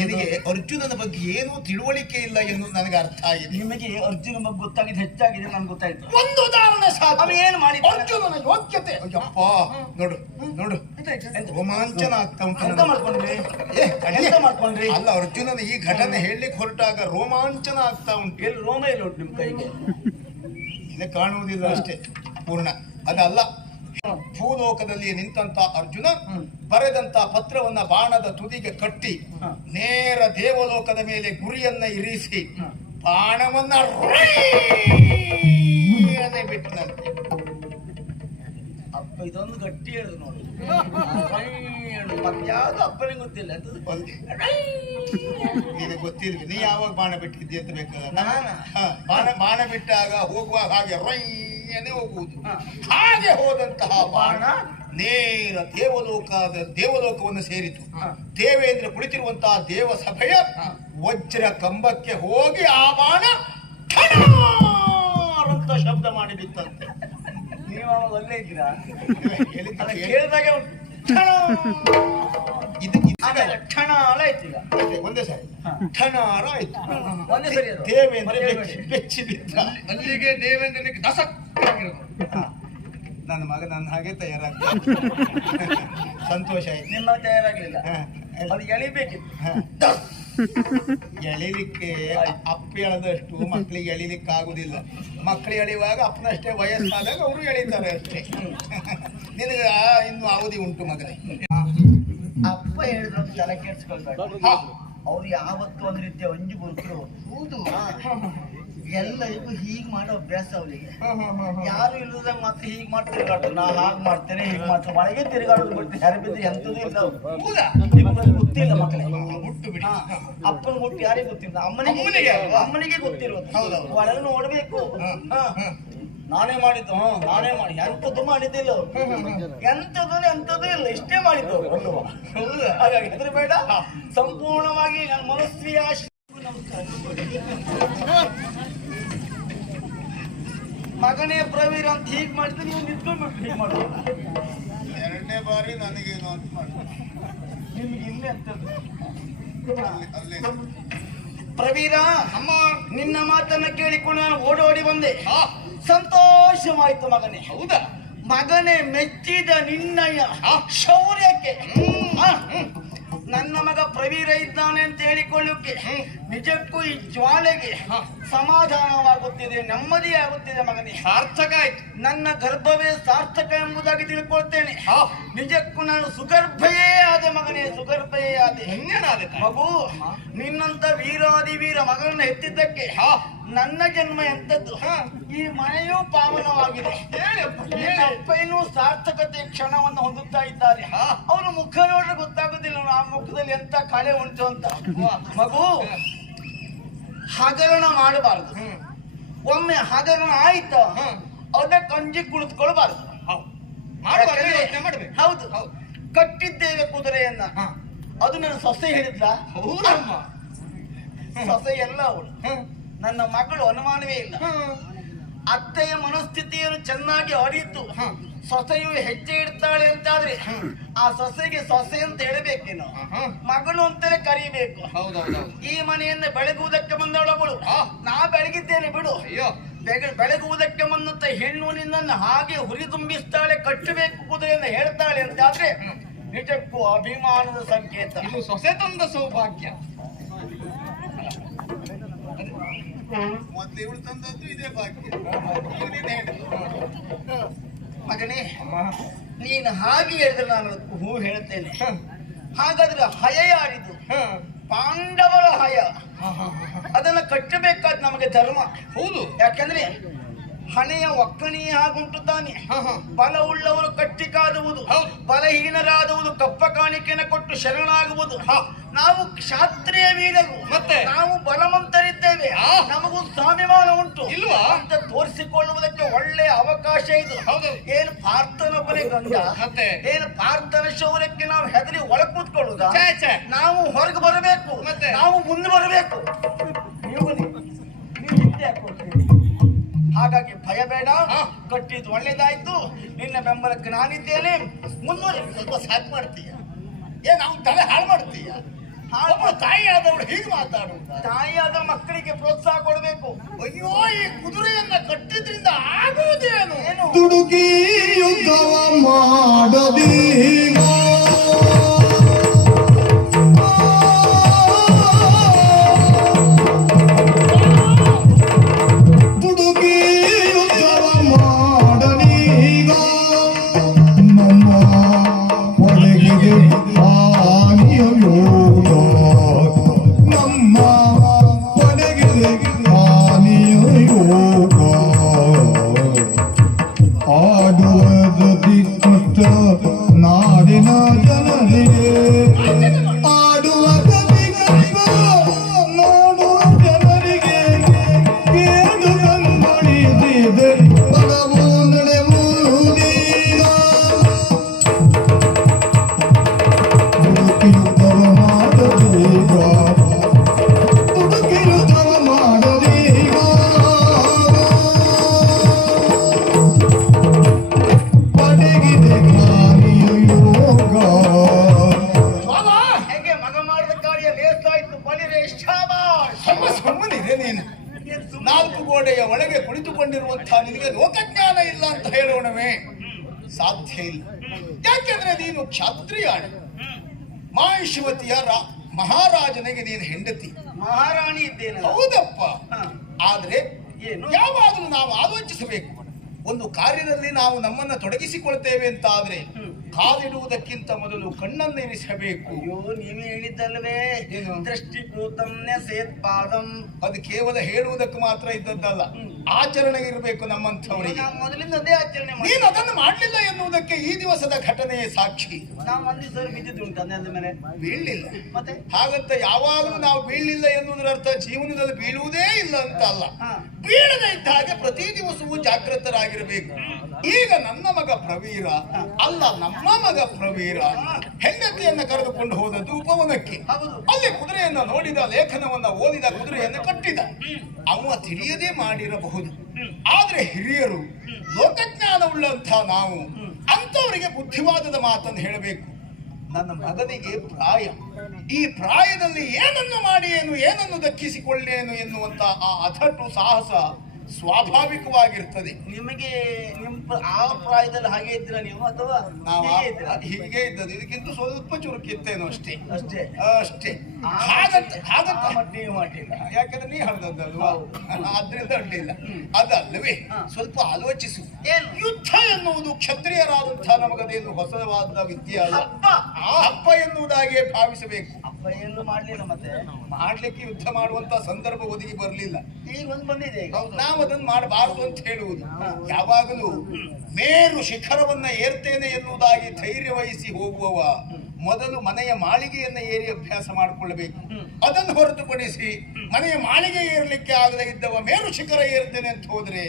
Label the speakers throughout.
Speaker 1: ನಿನಗೆ ಅರ್ಜುನನ ಬಗ್ಗೆ ಏನೂ ತಿಳುವಳಿಕೆ ಇಲ್ಲ ಎಂದು ನನಗೆ ಅರ್ಥ ಆಗಿದೆ.
Speaker 2: ನಿಮಗೆ ಅರ್ಜುನ ಬಗ್ಗೆ ಗೊತ್ತಾಗಿದೆ ಹೆಚ್ಚಾಗಿದೆ ನನ್ಗೆ ಗೊತ್ತಾಯ್ತು.
Speaker 1: ಒಂದು ಉದಾಹರಣೆ ಸಾಕು.
Speaker 2: ಏನು ಮಾಡಿ
Speaker 1: ಅರ್ಜುನನ ಯೋಗ್ಯತೆ. ಅಯ್ಯಪ್ಪ ನೋಡು ನೋಡು. ರೋಮಾಂಚನ ಆಗ್ತಾ ಉಂಟು.
Speaker 2: ಮಾಡ್ಕೊಂಡ್ರಿ?
Speaker 1: ಏ,
Speaker 2: ಮಾಡ್ಕೊಂಡ್ರಿ?
Speaker 1: ಅಲ್ಲ ಅರ್ಜುನನ ಈ ಘಟನೆ ಹೇಳಲಿಕ್ಕೆ ಹೊರಟಾಗ ರೋಮಾಂಚನ ಆಗ್ತಾ ಉಂಟು.
Speaker 2: ಎಲ್ಲಿ ರೋಮ ಇಲ್ಲ ಉಂಟು ನಿಮ್ ಕೈಗೆ?
Speaker 1: ಇಲ್ಲಿ ಕಾಣುವುದಿಲ್ಲ ಅಷ್ಟೇ ಪೂರ್ಣ. ಅದಲ್ಲ ಭೂಲೋಕದಲ್ಲಿ ನಿಂತಂತ ಅರ್ಜುನ. ಬರೆದಂತ ಪತ್ರವನ್ನ ಬಾಣದ ತುದಿಗೆ ಕಟ್ಟಿ ನೇರ ದೇವಲೋಕದ ಮೇಲೆ ಗುರಿಯನ್ನ ಇರಿಸಿ. ಬಾಣವನ್ನ ಬಿಟ್ಟನಂತೆ
Speaker 2: ಅಪ್ಪ ಇದೊಂದು ಗಟ್ಟಿ ಹೇಳುದು ನೋಡಿ. ಮತ್ಯಾವ್ದು ಅಪ್ಪನಿಗೆ ಗೊತ್ತಿಲ್ಲ ಅದು
Speaker 1: ಗೊತ್ತಿಲ್ಲ ನಿನಗೆ ಗೊತ್ತಿದ್ವಿ ನೀ ಯಾವಾಗ ಬಾಣ ಬಿಟ್ಟಿದ್ದಿ ಅಂತ ಬೇಕಾದ
Speaker 2: ನಾನ?
Speaker 1: ಬಾಣ ಬಾಣ ಬಿಟ್ಟಾಗ ಹೋಗುವಾಗ ಹಾಗೆ ರೊಯ್ಯನೆ ಹೋಗುವುದು. ಹಾಗೆ ಹೋದಂತಹ ಬಾಣ? ನೇರ ದೇವಲೋಕದ ದೇವಲೋಕವನ್ನು ಸೇರಿತು. ದೇವೇಂದ್ರ ಕುಳಿತಿರುವಂತಹ ದೇವ ಸಭೆಯ ವಜ್ರ ಕಂಬಕ್ಕೆ ಹೋಗಿ ಆ ಬಾಣ ಅಂತ ಶಬ್ದ ಮಾಡಿ ಬಿತ್ತಂತೆ.
Speaker 2: ನೀವು ಅಲ್ಲೇ ಇದ್ದೀರಾ ಕೇಳಿದಾಗ
Speaker 1: ಒಂದೇ- ಸಾರಿ. ಠಣಾರ ಆಯ್ತು
Speaker 2: ಒಂದೇ ಸರಿ ಅದು.
Speaker 1: ದೇವೇಂದ್ರ ಬೆಚ್ಚಿ ಬಿದ್ದ
Speaker 3: ಅಲ್ಲಿಗೆ ದೇವೇಂದ್ರನಿಗೆ ದಸಕ್
Speaker 1: ನನ್ನ ಮಗ ನನ್ನ ಹಾಗೆ ತಯಾರಾಗ್ತ ಸಂತೋಷ ಆಯ್ತು
Speaker 2: ನಿಮ್ಮ ತಯಾರಾಗ್ಲಿಲ್ಲ. ಅದು ಎಳಿಬೇಕಿತ್ತು
Speaker 1: ಹ. ಎಳಿಲಿಕ್ಕೆ ಅಪ್ಪ ಎಳೆದಷ್ಟು ಮಕ್ಕಳಿಗೆ ಎಳಿಲಿಕ್ಕೆ ಆಗುದಿಲ್ಲ ಮಕ್ಕಳು ಎಳೆಯುವಾಗ ಅಪ್ಪನಷ್ಟೇ ವಯಸ್ಸಾದಾಗ ಅವರು ಎಳಿತಾರೆ ಅಷ್ಟೇ. ನಿನಗೆ ಇನ್ನು ಅವಧಿ ಉಂಟು ಮಗನೇ.
Speaker 2: ಅಪ್ಪ ಹೇಳಿದ್ರು ತಲೆ ಕೆಡ್ಸ್ಕೊಳ್ಬೇಡ.
Speaker 1: ಹಾ.
Speaker 2: ಅವ್ರು ಯಾವತ್ತು ಒಂದ್ ರೀತಿಯ ಅಂಜು ಬರುತ್ತರು ಹೌದು. ಎಲ್ಲರಿಗೂ ಹೀಗ್ ಮಾಡೋ ಅಭ್ಯಾಸ ಅವರಿಗೆ. ಯಾರು ಇಲ್ಲದ ಮತ್ತೆ ಹೀಗ್ ಮಾಡಿ ನಾ ಹಾಗ್ ಮಾಡ್ತೇನೆ ಹೀಗ್ ಮಾಡ್ತೇನೆ. ಒಳಗೆ ತಿರುಗಾಡೋದು ಬಿಡ್ತೀನಿ ಯಾರು ಬಿದ್ದು ಎಂತದೂ ಇಲ್ಲ. ಗೊತ್ತಿಲ್ಲ ಮಕ್ಕಳೇ
Speaker 1: ಬಿಡಿ.
Speaker 2: ಹಾ. ಅಪ್ಪನ ಹುಟ್ಟು ಯಾರಿಗೆ ಗೊತ್ತಿಲ್ಲ? ಅಮ್ಮನಿಗೆ
Speaker 1: ಅಮ್ಮನಿಗೆ
Speaker 2: ಗೊತ್ತಿರೋದು. ಒಳಗೆ ನೋಡ್ಬೇಕು. ನಾನೇ ಮಾಡಿದ್ದು ಹ್ಮ್ ನಾನೇ ಮಾಡಿ. ಎಂತದ್ದು ಮಾಡಿದ್ದಿಲ್ಲ. ಎಂತದ್ದು ಎಂತದ್ದು ಇಲ್ಲ. ಇಷ್ಟೇ ಮಾಡಿದ್ದು ಅನ್ನುವ. ಹಾಗಾಗಿ ಹೆದರಬೇಡ ಸಂಪೂರ್ಣವಾಗಿ ನನ್ನ ಮನಸ್ವಿ ಆಶೆ ಮಗನೇ ಪ್ರವೀರ್ ಅಂತ ಹೀಗ್ ಮಾಡಿದ್ರೆ ನೀವು ನಿಂತ್ಕೊಂಡ್ಬಿಟ್ಟು ಹೀಗೆ ಮಾಡೋದು
Speaker 1: ಎರಡನೇ ಬಾರಿ ನನಗೇನು ಅಂತ ಮಾಡಿ
Speaker 2: ನಿಮ್ಗೆ ಇಲ್ಲೇ ಅಂತದ್ದು
Speaker 1: ಅಲ್ಲೇ
Speaker 2: ಪ್ರವೀರ
Speaker 1: ಅಮ್ಮ.
Speaker 2: ನಿನ್ನ ಮಾತನ್ನ ಕೇಳಿಕೊಂಡು ನಾನು ಓಡೋಡಿ ಬಂದೆ. ಸಂತೋಷವಾಯ್ತು ಮಗನೇ.
Speaker 1: ಹೌದಾ?
Speaker 2: ಮಗನೇ ಮೆಚ್ಚಿದ ನಿನ್ನಯ್ಯ ಶೌರ್ಯಕ್ಕೆ. ನನ್ನ ಮಗ ಪ್ರವೀರ ಇದ್ದಾನೆ ಅಂತ ಹೇಳಿಕೊಳ್ಳಕ್ಕೆ ನಿಜಕ್ಕೂ ಈ ಜ್ವಾಲೆಗೆ ಸಮಾಧಾನವಾಗುತ್ತಿದೆ ನೆಮ್ಮದಿ ಆಗುತ್ತಿದೆ ಮಗನೇ.
Speaker 1: ಸಾರ್ಥಕ ಆಯ್ತು.
Speaker 2: ನನ್ನ ಗರ್ಭವೇ ಸಾರ್ಥಕ ಎಂಬುದಾಗಿ ತಿಳ್ಕೊಳ್ತೇನೆ. ನಿಜಕ್ಕೂ ನಾನು ಸುಗರ್ಭೆಯೇ ಆದ ಮಗನೇ ಸುಗರ್ಭೆಯೇ ಆದ.
Speaker 1: ಹೆಂಗನಾದ.
Speaker 2: ಮಗು ನಿನ್ನಂತ ವೀರಾದಿ ವೀರ ಮಗನನ್ನು ಹೆತ್ತಿದ್ದಕ್ಕೆ ನನ್ನ ಜನ್ಮ ಎಂತದ್ದು ಈ ಮನೆಯೂ ಪಾವನವಾಗಿದೆ. ಹೇಳಪ್ಪ ಅಪ್ಪಯ್ಯನೂ ಸಾರ್ಥಕತೆ ಕ್ಷಣವನ್ನು ಹೊಂದುತ್ತಾ ಇದ್ದಾರೆ. ಅವನು ಮುಖ ನೋಡ್ರೆ ಗೊತ್ತಾಗುದಿಲ್ಲ ಆ ಮುಖದಲ್ಲಿ ಎಂತ ಕಳೆ ಉಂಟು ಅಂತ. ಮಗು ಹಗರಣ ಮಾಡಬಾರದು. ಒಮ್ಮೆ ಹಗರಣ ಆಯ್ತು ಅದಕ್ಕೆ ಅಂಜಿ ಕುಳಿತುಕೊಳ್ಬಾರ್ದು. ಹೌದು. ಕಟ್ಟಿದ್ದೇವೆ ಕುದುರೆಯನ್ನ. ಅದು ನನ್ನ ಸೊಸೆ ಹೇಳಿದ್ಲ? ಸೊಸೆ ಎಲ್ಲ ಅವಳು. ನನ್ನ ಮಗಳು ಅನುಮಾನವೇ ಇಲ್ಲ. ಅತ್ತೆಯ ಮನಸ್ಥಿತಿಯನ್ನು ಚೆನ್ನಾಗಿ ಅರಿತು ಸೊಸೆಯು ಹೆಜ್ಜೆ ಇಡ್ತಾಳೆ ಅಂತಾದ್ರೆ ಆ ಸೊಸೆಗೆ ಸೊಸೆ ಅಂತ ಹೇಳಬೇಕೇನು. ಮಗಳು ಅಂತಲೇ ಕರಿಬೇಕು. ಈ ಮನೆಯಿಂದ ಬೆಳಗುವುದಕ್ಕೆ ಬಂದವಳಗಳು ನಾ ಬೆಳಗಿದ್ದೇನೆ ಬಿಡು.
Speaker 1: ಅಯ್ಯೋ.
Speaker 2: ಬೆಗ- ಬೆಳಗುವುದಕ್ಕೆ ಬಂದಂತ ಹೆಣ್ಣು ನಿನ್ನನ್ನು ಹಾಗೆ ಹುರಿದುಂಬಿಸ್ತಾಳೆ ಕಟ್ಟಬೇಕು ಕುದುರೆಯನ್ನು ಹೇಳ್ತಾಳೆ ಅಂತಾದ್ರೆ ನಿಜಕ್ಕೂ ಅಭಿಮಾನದ ಸಂಕೇತ.
Speaker 1: ಇದು ಸೊಸೆ ತಂದ ಸೌಭಾಗ್ಯ. ಮೊದ್ಲು ಇವಳು ತಂದದ್ದು ಇದೇ ಭಾಗ್ಯ.
Speaker 2: ಮಗನೇ ನೀನು ಹಾಗೆ ಹೇಳಿದ್ರೆ ನಾನು ಹೂ ಹೇಳ್ತೇನೆ ಹಾಗಾದ್ರೆ ಹಯ ಯಾರಿದು? ಪಾಂಡವರ ಹಯ. ಅದನ್ನ ಕಟ್ಟಬೇಕಾದ ನಮಗೆ ಧರ್ಮ.
Speaker 1: ಹೌದು.
Speaker 2: ಯಾಕೆಂದ್ರೆ ಹಣೆಯ ಒಕ್ಕಣಿ ಹಾಗುಂಟು ತಾನೆ. ಬಲ ಉಳ್ಳವರು ಕಟ್ಟಿ ಕಾದುವುದು. ಬಲಹೀನರಾದುವುದು ಕಪ್ಪ ಕಾಣಿಕೆಯನ್ನು ಕೊಟ್ಟು ಶರಣಾಗುವುದು. ನಾವು ಕ್ಷಾತ್ರಿಯ ವೀರರು
Speaker 1: ಮತ್ತೆ?
Speaker 2: ನಾವು ಬಲವಂತರಿದ್ದೇವೆ. ನಮಗೂ ಸ್ವಾಭಿಮಾನ ಉಂಟು.
Speaker 1: ಇಲ್ವಾ?
Speaker 2: ಅಂತ ತೋರಿಸಿಕೊಳ್ಳುವುದಕ್ಕೆ ಒಳ್ಳೆಯ ಅವಕಾಶ ಇದು.
Speaker 1: ಹೌದು.
Speaker 2: ಏನು ಪಾರ್ಥನೊಬ್ಬನೇ ಗಂಡ
Speaker 1: ಮತ್ತೆ?
Speaker 2: ಏನು ಪಾರ್ಥನ ಶೌರ್ಯಕ್ಕೆ ನಾವು ಹೆದರಿ ಒಳ ಕೂತ್ಕೊಳ್ಳುದ. ನಾವು ಹೊರಗೆ ಬರಬೇಕು.
Speaker 1: ಮತ್ತೆ?
Speaker 2: ನಾವು ಮುಂದೆ ಬರಬೇಕು. ನೀವು ಹಾಗಾಗಿ ಭಯ ಬೇಡ. ಕಟ್ಟಿದ್ದು ಒಳ್ಳೇದಾಯ್ತು. ನಿನ್ನ ಬೆಂಬಲಕ್ಕೆ ನಾನಿದ್ದೇನೆ. ಮುಂದುವರಿ
Speaker 1: ಸ್ವಲ್ಪ ಸಾಕು ಮಾಡ್ತೀಯ? ಏ ನಾವು ತಲೆ ಹಾಳು ಮಾಡ್ತೀಯ? ಒಬ್ಬ ತಾಯಿ ಆದವಳು ಹೀಗೆ ಮಾತಾಡುವುದ
Speaker 2: ತಾಯಿಯಾದ ಮಕ್ಕಳಿಗೆ ಪ್ರೋತ್ಸಾಹ ಕೊಡಬೇಕು.
Speaker 1: ಅಯ್ಯೋ ಈ ಕುದುರೆಯನ್ನ ಕಟ್ಟಿದ್ರಿಂದ ಆಗುವುದೇನು?
Speaker 2: ಏನು?
Speaker 4: ದುಡುಕಿ ಯುದ್ಧವ ಮಾಡದೀಗ.
Speaker 1: ತೊಡಗಿಸಿಕೊಳ್ತೇವೆ ಅಂತ ಆದ್ರೆ
Speaker 2: ಹ್ಮ್.
Speaker 1: ಕಾಲಿಡುವುದಕ್ಕಿಂತ ಮೊದಲು ಕಣ್ಣನ್ನು ಎನಿಸಬೇಕು
Speaker 2: ಅಯ್ಯೋ ನೀವೇ ಹೇಳಿದ್ದಲ್ವೇ?
Speaker 1: ದೃಷ್ಟಿ
Speaker 2: ದೃಷ್ಟಿಭೂತಂನ
Speaker 1: ಅದು ಕೇವಲ ಹೇಳುವುದಕ್ಕೆ ಮಾತ್ರ ಇದ್ದದ್ದಲ್ಲ. ಆಚರಣೆ ಇರಬೇಕು ನಮ್ಮಂಥವರಿಗೆ.
Speaker 2: ಮೊದಲಿಂದ ಅದೇ ಆಚರಣೆ ಮಾಡಿ
Speaker 1: ನೀನು ಅದನ್ನು ಮಾಡಲಿಲ್ಲ ಎನ್ನುವುದಕ್ಕೆ ಈ ದಿವಸದ ಘಟನೆಯೇ ಸಾಕ್ಷಿ.
Speaker 2: ನಾವು ಒಂದ್ ಸರ್ ಬಿದ್ದಿದ್ದು ಉಂಟು ಅಂದ ಮೇಲೆ.
Speaker 1: ಬೀಳಲಿಲ್ಲ.
Speaker 2: ಮತ್ತೆ?
Speaker 1: ಹಾಗಂತ ಯಾವಾಗಲೂ ನಾವು ಬೀಳಲಿಲ್ಲ ಎನ್ನುವುದರ ಅರ್ಥ ಜೀವನದಲ್ಲಿ ಬೀಳುವುದೇ ಇಲ್ಲ ಅಂತ ಅಲ್ಲ ಬೀಳದೆ ಇದ್ದ ಹಾಗೆ ಪ್ರತಿ ದಿವಸವೂ ಜಾಗೃತರಾಗಿರಬೇಕು ಈಗ ನನ್ನ ಮಗ ಪ್ರವೀರ, ಅಲ್ಲ ನಮ್ಮ ಮಗ ಪ್ರವೀರ. ಹೆಂಡತಿಯನ್ನು ಕರೆದುಕೊಂಡು ಹೋದದ್ದು ಉಪವನಕ್ಕೆ. ಅಲ್ಲಿ ಕುದುರೆಯನ್ನ ನೋಡಿದ, ಲೇಖನವನ್ನ ಓದಿದ, ಕುದುರೆಯನ್ನ ಕಟ್ಟಿದ. ಅವ ತಿಳಿಯದೆ ಮಾಡಿರಬಹುದು. ಆದ್ರೆ ಹಿರಿಯರು, ಲೋಕಜ್ಞಾನವುಳ್ಳಂಥ ನಾವು, ಅಂಥವರಿಗೆ ಬುದ್ಧಿವಾದದ ಮಾತನ್ನು ಹೇಳಬೇಕು. ನನ್ನ ಮಗನಿಗೆ ಪ್ರಾಯ. ಈ ಪ್ರಾಯದಲ್ಲಿ ಏನನ್ನು ಮಾಡಿ ಏನು ಏನನ್ನು ದಕ್ಕಿಸಿಕೊಳ್ಳೇನು ಎನ್ನುವಂತ ಆ ಅಥಟ್ಟು ಸಾಹಸ ಸ್ವಾಭಾವಿಕವಾಗಿರ್ತದೆ.
Speaker 2: ನಿಮಗೆ ನಿಮ್ ಪ್ರ- ಆ ಪ್ರಾಯದಲ್ಲಿ ಹಾಗೆ ಇದ್ರ ನೀವು ಅಥವಾ
Speaker 1: ನಾವು
Speaker 2: ಹೀಗೆ ಇದ್ದೀರಾ?
Speaker 1: ಆ- ಹೀಗೆ ಇದ್ದದ್ದು. ಇದಕ್ಕಿಂತ ಸ್ವಲ್ಪ ಚುರುಕಿತ್ತೇನೋ ಅಷ್ಟೇ.
Speaker 2: ಅಷ್ಟೇ.
Speaker 1: ಅಷ್ಟೇ. ಹಾಗಂತ
Speaker 2: ಮಟ್ಟಿಗೆ-
Speaker 1: ಹಾಗಂತ
Speaker 2: ಆ ಮಟ್ಟಿಗೆ ನೀವು ಮಾಡಿಲ್ಲ.
Speaker 1: ಯಾಕಂದ್ರೆ ನೀ ಹಡ್ದದ್ದಲ್ವಾ ಆದ್ರಿಂದ ಅಡ್ಡಿಲ್ಲ ಅದಲ್ಲವೇ
Speaker 2: ಹಾ.
Speaker 1: ಸ್ವಲ್ಪ ಆಲೋಚಿಸು.
Speaker 2: ಏನು?
Speaker 1: ಯುದ್ಧ ಎನ್ನುವುದು ಕ್ಷತ್ರಿಯರಾದಂತಹ ನಮಗದೇನು ಹೊಸವಾದ ವಿದ್ಯೆ ಅಲ್ಲ.
Speaker 2: ಹಬ್ಬ.
Speaker 1: ಆ ಹಬ್ಬ ಎನ್ನುವುದಾಗಿಯೇ ಭಾವಿಸಬೇಕು.
Speaker 2: ಏನು ಮಾಡ್ಲಿಲ್ಲ ಮತ್ತೆ.
Speaker 1: ಮಾಡ್ಲಿಕ್ಕೆ ಯುದ್ಧ ಮಾಡುವಂತ ಸಂದರ್ಭ ಒದಗಿ ಬರಲಿಲ್ಲ.
Speaker 2: ಈಗ ಒಂದು ಬಂದಿದೆ
Speaker 1: ನಾವು ಅದನ್ನು ಮಾಡಬಾರದು ಅಂತ ಹೇಳುವುದು. ಯಾವಾಗಲೂ ಮೇರು ಶಿಖರವನ್ನ ಏರ್ತೇನೆ ಎನ್ನುವುದಾಗಿ ಧೈರ್ಯ ವಹಿಸಿ ಹೋಗುವವ ಮೊದಲು ಮನೆಯ ಮಾಳಿಗೆಯನ್ನ ಏರಿ ಅಭ್ಯಾಸ ಮಾಡಿಕೊಳ್ಳಬೇಕು. ಅದನ್ನು ಹೊರತುಪಡಿಸಿ ಮನೆಯ ಮಾಳಿಗೆ ಏರಲಿಕ್ಕೆ ಆಗದೆ ಇದ್ದವ ಮೇರು ಶಿಖರ ಏರ್ತೇನೆ ಅಂತ ಹೋದ್ರೆ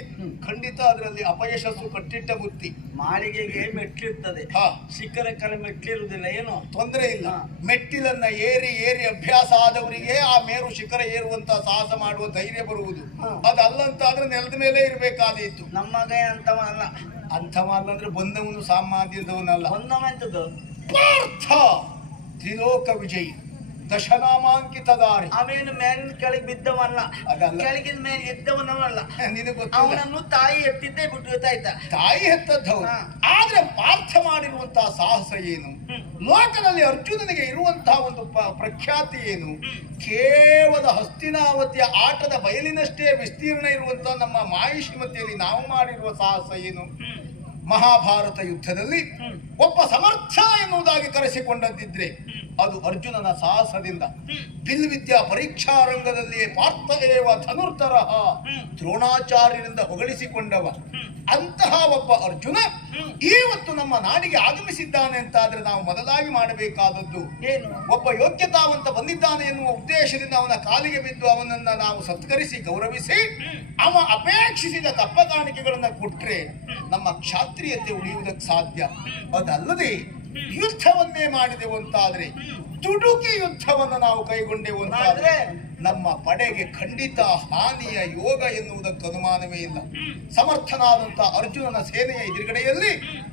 Speaker 1: ಖಂಡಿತ ಅದರಲ್ಲಿ ಅಪಯಶಸ್ಸು ಕಟ್ಟಿಟ್ಟ ಬುತ್ತಿ.
Speaker 2: ಮಾಳಿಗೆಗೆ ಮೆಟ್ಲಿರ್ತದೆ
Speaker 1: ಹಾ.
Speaker 2: ಶಿಖರಕ್ಕಲ್ಲ ಮೆಟ್ಲಿರುವುದಿಲ್ಲ ಏನು?
Speaker 1: ತೊಂದರೆ ಇಲ್ಲ. ಮೆಟ್ಟಿಲನ್ನ ಏರಿ ಏರಿ ಅಭ್ಯಾಸ ಆದವರಿಗೆ ಆ ಮೇರು ಶಿಖರ ಏರುವಂತ ಸಾಹಸ ಮಾಡುವ ಧೈರ್ಯ ಬರುವುದು. ಅದಲ್ಲಂತಾದ್ರೆ ನೆಲದ ಮೇಲೆ ಇರಬೇಕಾದೀತು.
Speaker 2: ನಮ್ಮ ಮಗ ಅಂತವ ಅಲ್ಲ.
Speaker 1: ಅಂಥವ ಅಲ್ಲಂದ್ರೆ ಬಂದವನು ಸಾಮಾನ್ಯದವನಲ್ಲ.
Speaker 2: ಬಂದವ ಎಂತದ್ದು?
Speaker 1: ಪಾರ್ಥ ತ್ರಿಲೋಕ ವಿಜಯ ದಶನಾಮಾಂಕಿತ ದಾರಿ
Speaker 2: ಅವೇನು ಮೇಲಿನ ಕೆಳಗೆ
Speaker 1: ಬಿದ್ದವನ್ನ.
Speaker 2: ಕೆಳಗಿನ ಮೇಲೆ ಎದ್ದವನವಲ್ಲ ಅವನನ್ನು ತಾಯಿ ಎತ್ತಿದ್ದೇ ಬಿಟ್ಟು ಗೊತ್ತಾಯ್ತಾ
Speaker 1: ತಾಯಿ
Speaker 2: ಎತ್ತದ್ದು.
Speaker 1: ಆದ್ರೆ ಪಾರ್ಥ ಮಾಡಿರುವಂತಹ ಸಾಹಸ ಏನು? ಲೋಕದಲ್ಲಿ ಅರ್ಜುನನಿಗೆ ಇರುವಂತಹ ಒಂದು ಪ್ರಖ್ಯಾತಿ ಏನು? ಕೇವಲ ಹಸ್ತಿನಾವತಿಯ ಆಟದ ಬಯಲಿನಷ್ಟೇ ವಿಸ್ತೀರ್ಣ ಇರುವಂತಹ ನಮ್ಮ ಮಾಹಿಷ್ಮತಿಯಲ್ಲಿ ನಾವು ಮಾಡಿರುವ ಸಾಹಸ ಏನು? ಮಹಾಭಾರತ ಯುದ್ಧದಲ್ಲಿ ಒಬ್ಬ ಸಮರ್ಥ ಎನ್ನುವುದಾಗಿ ಕರೆಸಿಕೊಂಡದ್ದಿದ್ರೆ ಅದು ಅರ್ಜುನನ ಸಾಹಸದಿಂದ. ಬಿಲ್ವಿದ್ಯಾ ಪರೀಕ್ಷಾ ರಂಗದಲ್ಲಿ ಪಾರ್ಥ ಏವ ಧನುರ್ತರಹ ದ್ರೋಣಾಚಾರ್ಯರಿಂದ ಹೊಗಳಿಸಿಕೊಂಡವ. ಅಂತಹ ಒಬ್ಬ ಅರ್ಜುನ ಇವತ್ತು ನಮ್ಮ ನಾಡಿಗೆ ಆಗಮಿಸಿದ್ದಾನೆ ಅಂತಾದ್ರೆ ನಾವು ಮೊದಲಾಗಿ ಮಾಡಬೇಕಾದದ್ದು.
Speaker 2: ಏನು?
Speaker 1: ಒಬ್ಬ ಯೋಗ್ಯತಾವಂತ ಬಂದಿದ್ದಾನೆ ಎನ್ನುವ ಉದ್ದೇಶದಿಂದ ಅವನ ಕಾಲಿಗೆ ಬಿದ್ದು ಅವನನ್ನ ನಾವು ಸತ್ಕರಿಸಿ ಗೌರವಿಸಿ ಅವ ಅಪೇಕ್ಷಿಸಿದ ತಪ್ಪ ಕಾಣಿಕೆಗಳನ್ನ ಕೊಟ್ರೆ ನಮ್ಮ ಕ್ಷಾತ್ರಿಯತೆ ಉಳಿಯುವುದಕ್ಕೆ ಸಾಧ್ಯ. ಅದಲ್ಲದೆ ಯುದ್ಧವನ್ನೇ ಮಾಡಿದೆವು ಅಂತಾದ್ರೆ ದುಡುಕಿ ಯುದ್ಧವನ್ನು ನಾವು ಕೈಗೊಂಡೆವು ಅಂತಾದ್ರೆ ನಮ್ಮ ಪಡೆಗೆ ಖಂಡಿತ ಹಾನಿಯ ಯೋಗ ಎನ್ನುವುದಕ್ಕೆ ಅನುಮಾನವೇ ಇಲ್ಲ. ಸಮರ್ಥನಾದಂತ ಅರ್ಜುನನ ಸೇನೆಯ ಎದುರುಗಡೆಯಲ್ಲಿ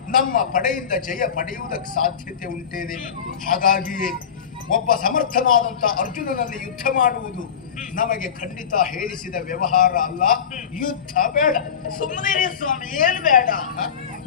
Speaker 1: ನಮ್ಮ ಪಡೆಯಿಂದ ಜಯ ಪಡೆಯುವುದಕ್ಕೆ ಸಾಧ್ಯತೆ ಉಂಟೇನೆ. ಹಾಗಾಗಿಯೇ ಒಬ್ಬ ಸಮರ್ಥನಾದಂತ ಅರ್ಜುನನಲ್ಲಿ ಯುದ್ಧ ಮಾಡುವುದು ನಮಗೆ ಖಂಡಿತ ಹೇಳಿಸಿದ ವ್ಯವಹಾರ ಅಲ್ಲ. ಯುದ್ಧ ಬೇಡ.
Speaker 2: ಸುಮ್ಮನೆ ಸ್ವಾಮಿ ಏನ್ ಬೇಡ?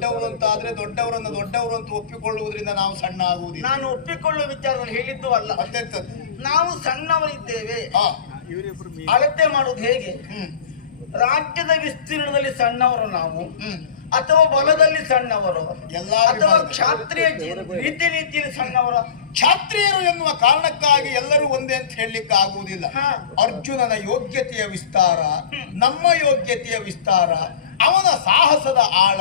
Speaker 1: ದೊಡ್ಡವರು ಅಂತ ಆದ್ರೆ ದೊಡ್ಡವರನ್ನು ದೊಡ್ಡವರು ಅಂತ ಒಪ್ಪಿಕೊಳ್ಳುವುದರಿಂದ ನಾವು ಸಣ್ಣ ಆಗುವುದಿಲ್ಲ.
Speaker 2: ನಾನು ಒಪ್ಪಿಕೊಳ್ಳುವ ವಿಚಾರದಲ್ಲಿ ಹೇಳಿದ್ದು ಅಲ್ಲ.
Speaker 1: ಮತ್ತೆಂತದ್ದು
Speaker 2: ನಾವು ಸಣ್ಣವರಿದ್ದೇವೆ. ಅಳತೆ ಮಾಡುವುದು ಹೇಗೆ? ರಾಜ್ಯದ ವಿಸ್ತೀರ್ಣದಲ್ಲಿ ಸಣ್ಣವರು ನಾವು ಅಥವಾ ಬಲದಲ್ಲಿ ಸಣ್ಣವರು
Speaker 1: ಎಲ್ಲಾ
Speaker 2: ಅಥವಾ. ಕ್ಷಾತ್ರಿಯ ರೀತಿ ರೀತಿಯಲ್ಲಿ ಸಣ್ಣವರು?
Speaker 1: ಕ್ಷಾತ್ರಿಯರು ಎನ್ನುವ ಕಾರಣಕ್ಕಾಗಿ ಎಲ್ಲರೂ ಒಂದೇ ಅಂತ ಹೇಳಲಿಕ್ಕೆ ಆಗುವುದಿಲ್ಲ. ಅರ್ಜುನನ ಯೋಗ್ಯತೆಯ ವಿಸ್ತಾರ ನಮ್ಮ ಯೋಗ್ಯತೆಯ ವಿಸ್ತಾರ ಅವನ ಸಾಹಸದ ಆಳ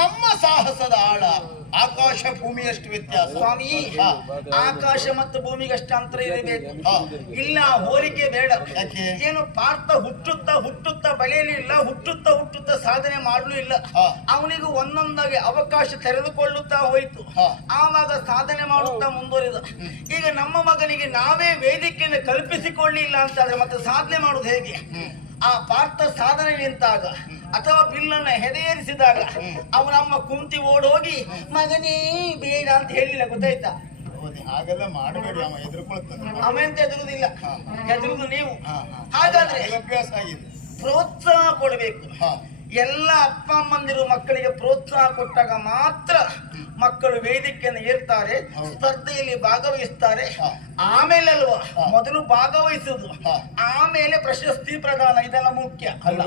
Speaker 1: ನಮ್ಮ ಸಾಹಸದ ಆಳ ಆಕಾಶ ಭೂಮಿಯಷ್ಟು ವ್ಯತ್ಯಾಸ.
Speaker 2: ಸ್ವಾಮಿ ಆಕಾಶ ಮತ್ತು ಭೂಮಿಗೆ ಅಷ್ಟು ಅಂತರ ಇರಬೇಕು. ಇಲ್ಲ ಹೋಲಿಕೆ ಬೇಡ. ಏನು ಪಾರ್ಥ ಹುಟ್ಟುತ್ತಾ ಹುಟ್ಟುತ್ತಾ ಬೆಳೆಯಲಿಲ್ಲ ಹುಟ್ಟುತ್ತಾ ಹುಟ್ಟುತ್ತಾ ಸಾಧನೆ ಮಾಡಲು ಇಲ್ಲ. ಅವನಿಗೂ ಒಂದೊಂದಾಗಿ ಅವಕಾಶ ತೆರೆದುಕೊಳ್ಳುತ್ತಾ ಹೋಯಿತು. ಆವಾಗ ಸಾಧನೆ ಮಾಡುತ್ತಾ ಮುಂದುವರಿದ. ಈಗ ನಮ್ಮ ಮಗನಿಗೆ ನಾವೇ ವೇದಿಕೆಯನ್ನು ಕಲ್ಪಿಸಿಕೊಳ್ಳಿಲ್ಲ ಅಂತಾದ್ರೆ ಮತ್ತೆ ಸಾಧನೆ ಮಾಡುವುದು ಹೇಗೆ? ಆ ಪಾರ್ಥ ಸಾಧನೆ ನಿಂತಾಗ ಅಥವಾ ಬಿಲ್ಲನ್ನ ಹೆದೇರಿಸಿದಾಗ ಅವ ನಮ್ಮ ಕುಂತಿ ಓಡೋಗಿ ಮಗನೇ ಬೇಡ ಅಂತ ಹೇಳಿಲ್ಲ. ಗೊತ್ತಾಯ್ತಾ?
Speaker 1: ಹಾಗೆಲ್ಲ ಮಾಡಬೇಡಿ ಅವ ಎದುರ್ಕೊಳ್ತಾನೆ
Speaker 2: ಅವಂತ ಹೆದರುದಿಲ್ಲ.
Speaker 1: ಹಾ.
Speaker 2: ಹೆದರುದು ನೀವು. ಹಾಗಾದ್ರೆ
Speaker 1: ಅಭ್ಯಾಸ ಆಗಿದೆ.
Speaker 2: ಪ್ರೋತ್ಸಾಹ ಕೊಡಬೇಕು. ಎಲ್ಲ ಅಪ್ಪ ಅಮ್ಮಂದಿರು ಮಕ್ಕಳಿಗೆ ಪ್ರೋತ್ಸಾಹ ಕೊಟ್ಟಾಗ ಮಾತ್ರ ಮಕ್ಕಳು ವೇದಿಕೆಯನ್ನು ಏರ್ತಾರೆ ಸ್ಪರ್ಧೆಯಲ್ಲಿ ಭಾಗವಹಿಸ್ತಾರೆ. ಆಮೇಲೆ ಅಲ್ವಾ ಮೊದಲು
Speaker 1: ಭಾಗವಹಿಸುವುದು.
Speaker 2: ಆಮೇಲೆ ಪ್ರಶಸ್ತಿ ಪ್ರದಾನ ಇದೆಲ್ಲ ಮುಖ್ಯ. ಅಲ್ಲ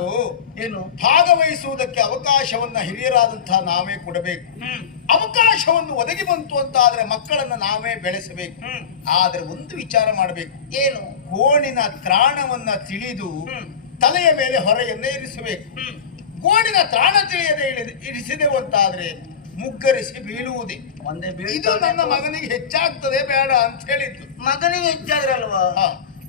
Speaker 2: ಏನು?
Speaker 1: ಭಾಗವಹಿಸುವುದಕ್ಕೆ ಅವಕಾಶವನ್ನ ಹಿರಿಯರಾದಂತಹ ನಾವೇ ಕೊಡಬೇಕು. ಅವಕಾಶವನ್ನು ಒದಗಿ ಬಂತು ಅಂತ ಆದ್ರೆ ಮಕ್ಕಳನ್ನ ನಾವೇ ಬೆಳೆಸಬೇಕು. ಆದ್ರೆ ಒಂದು ವಿಚಾರ ಮಾಡಬೇಕು.
Speaker 2: ಏನು?
Speaker 1: ಕೋಣಿನ ತ್ರಾಣವನ್ನ ತಿಳಿದು ತಲೆಯ ಮೇಲೆ ಹೊರೆಯನ್ನ ಇರಿಸಬೇಕು ಗೋಣಿನ ತ್ರಾಣ ತಿಳಿಯದೆ ಇಳಿದು ಇರಿಸಿದೆವು ಅಂತಾದ್ರೆ ಮುಗ್ಗರಿಸಿ ಬೀಳುವುದೇ.
Speaker 2: ಒಂದೇ
Speaker 1: ಇದು ನನ್ನ ಮಗನಿಗೆ ಹೆಚ್ಚಾಗ್ತದೆ ಬೇಡ ಅಂತ ಹೇಳಿದ್ದು.
Speaker 2: ಮಗನಿಗೆ ಹೆಚ್ಚಾದ್ರಲ್ವಾ.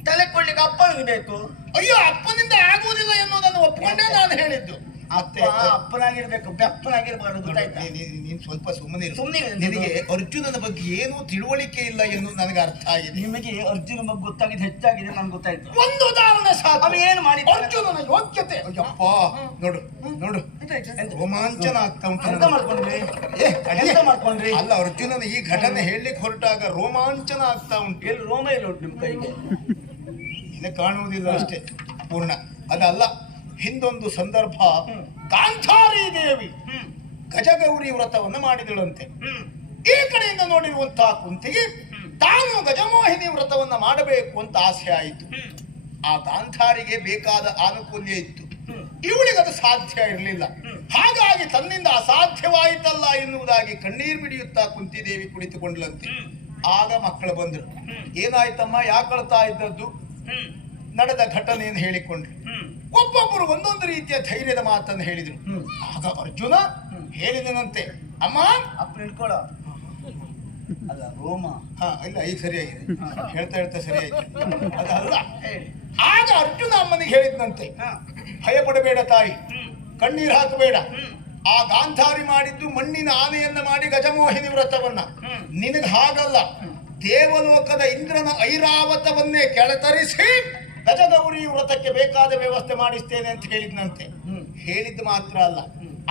Speaker 2: ತಲೆ ಕೊಡ್ಲಿಕ್ಕೆ ಅಪ್ಪನಿಗೆ ಬೇಕು.
Speaker 1: ಅಯ್ಯೋ ಅಪ್ಪನಿಂದ ಆಗುವುದಿಲ್ಲ ಎನ್ನುವುದನ್ನು ಒಪ್ಪಿಕೊಂಡೇ ನಾನು ಹೇಳಿದ್ದು.
Speaker 2: ಅಪ್ಪ ಅಪ್ಪನಾಗಿರ್ಬೇಕು ಬೆಪ್ಪನಾಗಿರ್ಬಾರ್ದು ಗೊತ್ತಾಯ್ತಾ?
Speaker 1: ನೀನ್ ಸ್ವಲ್ಪ ಸುಮ್ಮನೆ.
Speaker 2: ಸುಮ್ಮನೆ.
Speaker 1: ನಿನಗೆ ಅರ್ಜುನನ ಬಗ್ಗೆ ಏನೂ ತಿಳುವಳಿಕೆ ಇಲ್ಲ ಎಂದು ನನಗೆ ಅರ್ಥ ಆಗಿದೆ.
Speaker 2: ನಿಮಗೆ ಅರ್ಜುನ ಬಗ್ಗೆ ಗೊತ್ತಾಗಿದೆ ಹೆಚ್ಚಾಗಿದೆ ನನ್ಗೆ ಗೊತ್ತಾಯ್ತು.
Speaker 1: ಒಂದು ಉದಾಹರಣೆ ಸಾಕು.
Speaker 2: ಅವನು ಏನು ಮಾಡಿ
Speaker 1: ಅರ್ಜುನನ ಯೋಗ್ಯತೆ. ಅಯ್ಯಪ್ಪ ನೋಡು ನೋಡು? ರೋಮಾಂಚನ ಆಗ್ತಾ ಉಂಟು
Speaker 2: ಎಂತ. ಮಾಡ್ಕೊಂಡ್ರಿ. ಎಂತ ಮಾಡ್ಕೊಂಡ್ರಿ?
Speaker 1: ಅಲ್ಲ ಅರ್ಜುನನ ಈ ಘಟನೆ ಹೇಳಲಿಕ್ಕೆ ಹೊರಟಾಗ ರೋಮಾಂಚನ ಆಗ್ತಾ ಉಂಟು.
Speaker 2: ಎಲ್ಲಿ ರೋಮ ಇಲ್ಲ ಉಂಟು ನಿಮ್ ಕೈಗೆ?
Speaker 1: ಕಾಣುವುದಿಲ್ಲ ಅಷ್ಟೇ ಪೂರ್ಣ. ಅದಲ್ಲ ಹಿಂದೊಂದು ಸಂದರ್ಭ. ಗಾಂಧಾರಿ ದೇವಿ ಗಜಗೌರಿ ವ್ರತವನ್ನು ಮಾಡಿದಳಂತೆ. ಈ ಕಡೆಯಿಂದ ನೋಡಿರುವಂತಹ ಕುಂತಿಗೆ ತಾನು ಗಜಮೋಹಿನಿ ವ್ರತವನ್ನ ಮಾಡಬೇಕು ಅಂತ ಆಸೆ ಆಯಿತು. ಆ ಗಾಂಧಾರಿಗೆ ಬೇಕಾದ ಆನುಕೂಲ್ಯ ಇತ್ತು. ಇವಳಿಗದು ಸಾಧ್ಯ ಇರಲಿಲ್ಲ. ಹಾಗಾಗಿ ತನ್ನಿಂದ ಅಸಾಧ್ಯವಾಯಿತಲ್ಲ ಎನ್ನುವುದಾಗಿ ಕಣ್ಣೀರು ಬಿಡಿಯುತ್ತಾ ಕುಂತಿದೇವಿ ದೇವಿ
Speaker 2: ಹ್ಮ್.
Speaker 1: ಆಗ ಮಕ್ಕಳು ಬಂದರು. ಏನಾಯ್ತಮ್ಮ? ಯಾಕಳ್ತಾ ಇದ್ದದ್ದು? ನಡೆದ ಘಟನೆಯನ್ನು ಹೇಳಿಕೊಂಡ್ರು. ಒಬ್ಬೊಬ್ಬರು ಒಂದೊಂದು ರೀತಿಯ ಧೈರ್ಯದ ಮಾತನ್ನು ಹೇಳಿದ್ರು. ಆಗ ಅರ್ಜುನ ಹೇಳಿದನಂತೆ. ಅಮ್ಮ?
Speaker 2: ಅಪ್ಪ ಹಿಡ್ಕೊಳ ಅಲ್ಲ ರೋಮ.
Speaker 1: ಹಾ ಇಲ್ಲ ಈಗ ಸರಿಯಾಗಿದೆ. ಹೇಳ್ತಾ ಹೇಳ್ತಾ ಸರಿಯಾಯಿತು ಅದಲ್ಲ ಆಗ ಅರ್ಜುನ ಅಮ್ಮನಿಗೆ ಹೇಳಿದ್ನಂತೆ. ಭಯ ಪಡಬೇಡ ತಾಯಿ. ಕಣ್ಣೀರು ಹಾಕಬೇಡ. ಆ ಗಾಂಧಾರಿ ಮಾಡಿದ್ದು ಮಣ್ಣಿನ ಆನೆಯನ್ನ ಮಾಡಿ ಗಜಮೋಹಿನಿ ವ್ರತವನ್ನ. ನಿನಗೆ ಹಾಗಲ್ಲ. ದೇವಲೋಕದ ಇಂದ್ರನ ಐರಾವತವನ್ನೇ ಕೆಳತರಿಸಿ ಗಜಗೌರಿ ವ್ರತಕ್ಕೆ ಬೇಕಾದ ವ್ಯವಸ್ಥೆ ಮಾಡಿಸ್ತೇನೆ ಅಂತ ಹೇಳಿದ್ನಂತೆ.
Speaker 2: ಹೇಳಿದ್
Speaker 1: ಹೇಳಿದ್ದು ಮಾತ್ರ ಅಲ್ಲ.